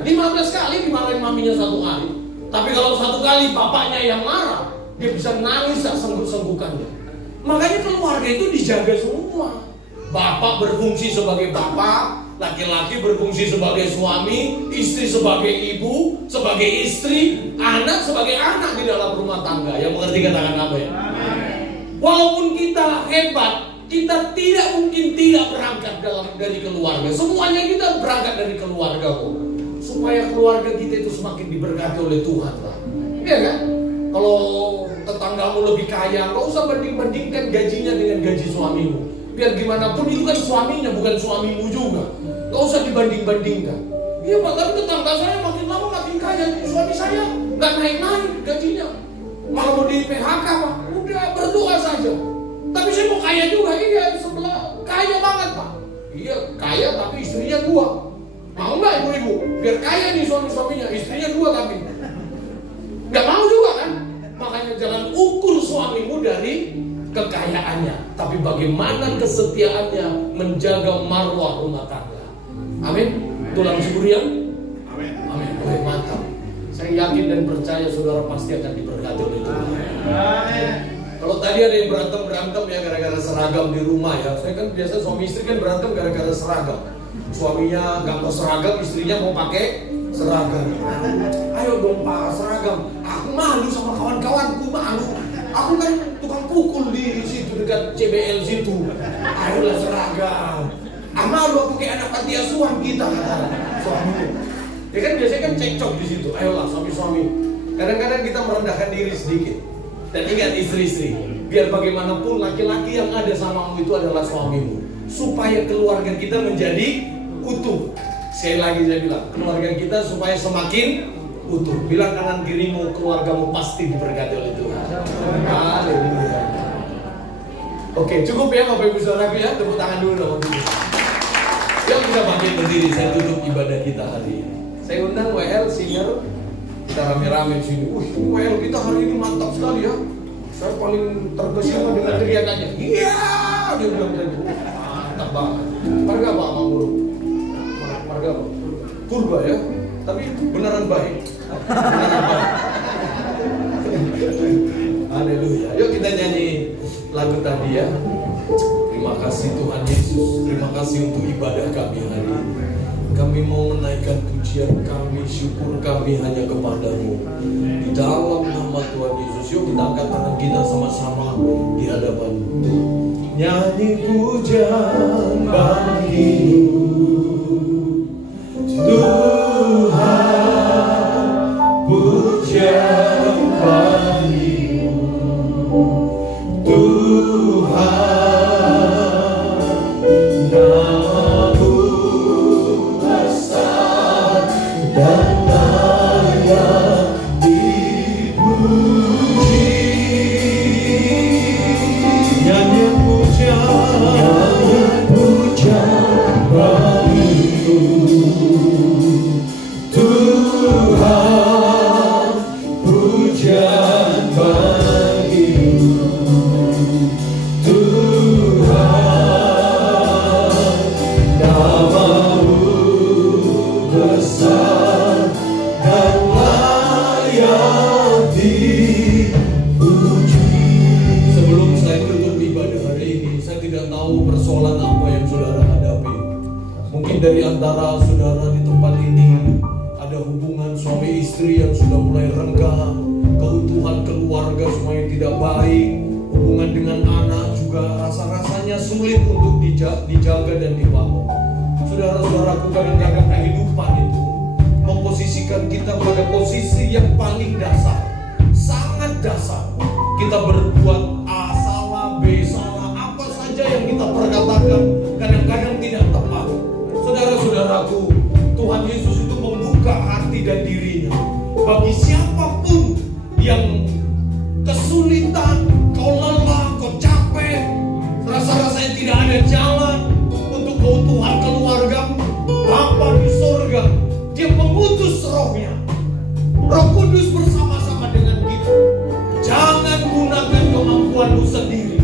15 kali dimarahin maminya satu kali. Tapi kalau satu kali bapaknya yang marah, dia bisa nangis tak sengguk-senggukannya. Makanya keluarga itu dijaga semua. Bapak berfungsi sebagai bapak, laki-laki berfungsi sebagai suami, istri sebagai ibu, sebagai istri, anak sebagai anak di dalam rumah tangga. Yang mengerti katakan apa ya? Walaupun kita hebat, kita tidak mungkin tidak berangkat dari keluarga. Semuanya kita berangkat dari keluarga kok. Supaya keluarga kita itu semakin diberkati oleh Tuhan lah. Iya kan? Kalau tetanggamu lebih kaya, gak usah banding-bandingkan gajinya dengan gaji suamimu. Biar gimana pun itu kan suaminya, bukan suamimu juga. Gak usah dibanding-bandingkan. Iya Pak, tapi tetangga saya makin lama makin kaya. Suami saya gak naik-naik gajinya. Malah mau di PHK Pak. Udah berdoa saja. Tapi saya mau kaya juga. Iya, sebelah kaya banget Pak. Iya, kaya tapi istrinya 2. Mau nggak ibu-ibu? Biar kaya nih suami-suaminya, istrinya 2 tapi. Gak mau juga kan? Makanya Makanya jangan ukur suamimu dari kekayaannya, tapi bagaimana kesetiaannya menjaga marwah rumah tangga. Amin. Tulang suburian. Amin. Amin. Boleh, mantap. Saya yakin dan percaya saudara pasti akan diberkati oleh Tuhan. Amin. Kalau tadi ada yang berantem ya gara-gara seragam di rumah ya. Saya kan biasa suami istri kan berantem gara-gara seragam. Suaminya nggak mau seragam, istrinya mau pakai seragam. Ayo dong Pak, seragam. Aku malu sama kawan-kawanku, malu. Aku kan tukang pukul di situ dekat CBL situ. Ayolah seragam. Malu aku kayak anak panti asuhan kita, kata suami. Ya kan biasanya kan cekcok di situ. Ayolah suami-suami. Kadang-kadang kita merendahkan diri sedikit. Dan ingat istri-istri, biar bagaimanapun laki-laki yang ada samamu itu adalah suamimu. Supaya keluarga kita menjadi utuh. Sekali lagi saya bilang, keluarga kita supaya semakin utuh. Bilang kanan kirimu, keluargamu pasti diberkati oleh Tuhan. Haleluya. Oke, cukup ya Bapak Ibu Saudara ya, tepuk tangan dulu dong. Yuk kita bangkit berdiri, saya tutup ibadah kita hari ini. Saya undang WL senior, kita rame-rame di sini. WL kita hari ini mantap sekali ya. Saya paling terkesima dengan teriakannya. Iya, dia bilang tadi. Mantap banget. Marga apa Bang Guru? Marga apa? Purba ya. Tapi beneran baik. Beneran baik. Haleluya. Yuk kita nyanyi lagu tadi ya. Terima kasih Tuhan Yesus. Terima kasih untuk ibadah kami hari ini. Kami mau menaikkan pujian kami, syukur kami hanya kepadamu. Di dalam nama Tuhan Yesus, yuk kita angkat tangan kita sama-sama di hadapan Tuhan. Nyanyi pujian bagimu Tuhan, pujian bagimu Tuhan. Dari antara saudara di tempat ini ada hubungan suami istri yang sudah mulai renggang, keutuhan keluarga semuanya tidak baik, hubungan dengan anak juga rasa-rasanya sulit untuk dijaga dan dibangun. Saudara-saudaraku, kadang-kadang kehidupan itu memposisikan kita pada posisi yang paling dasar, sangat dasar. Kita berbuat A salah, B salah, apa saja yang kita perkatakan kadang-kadang tidak tepat. Saudara-saudaraku, Tuhan Yesus itu membuka hati dan dirinya bagi siapapun yang kesulitan, kau lelah, kau capek, rasa-rasanya tidak ada jalan untuk keutuhan keluargamu. Bapa di surga, Dia mengutus Roh-Nya, Roh Kudus bersama-sama dengan kita. Jangan gunakan kemampuanmu sendiri.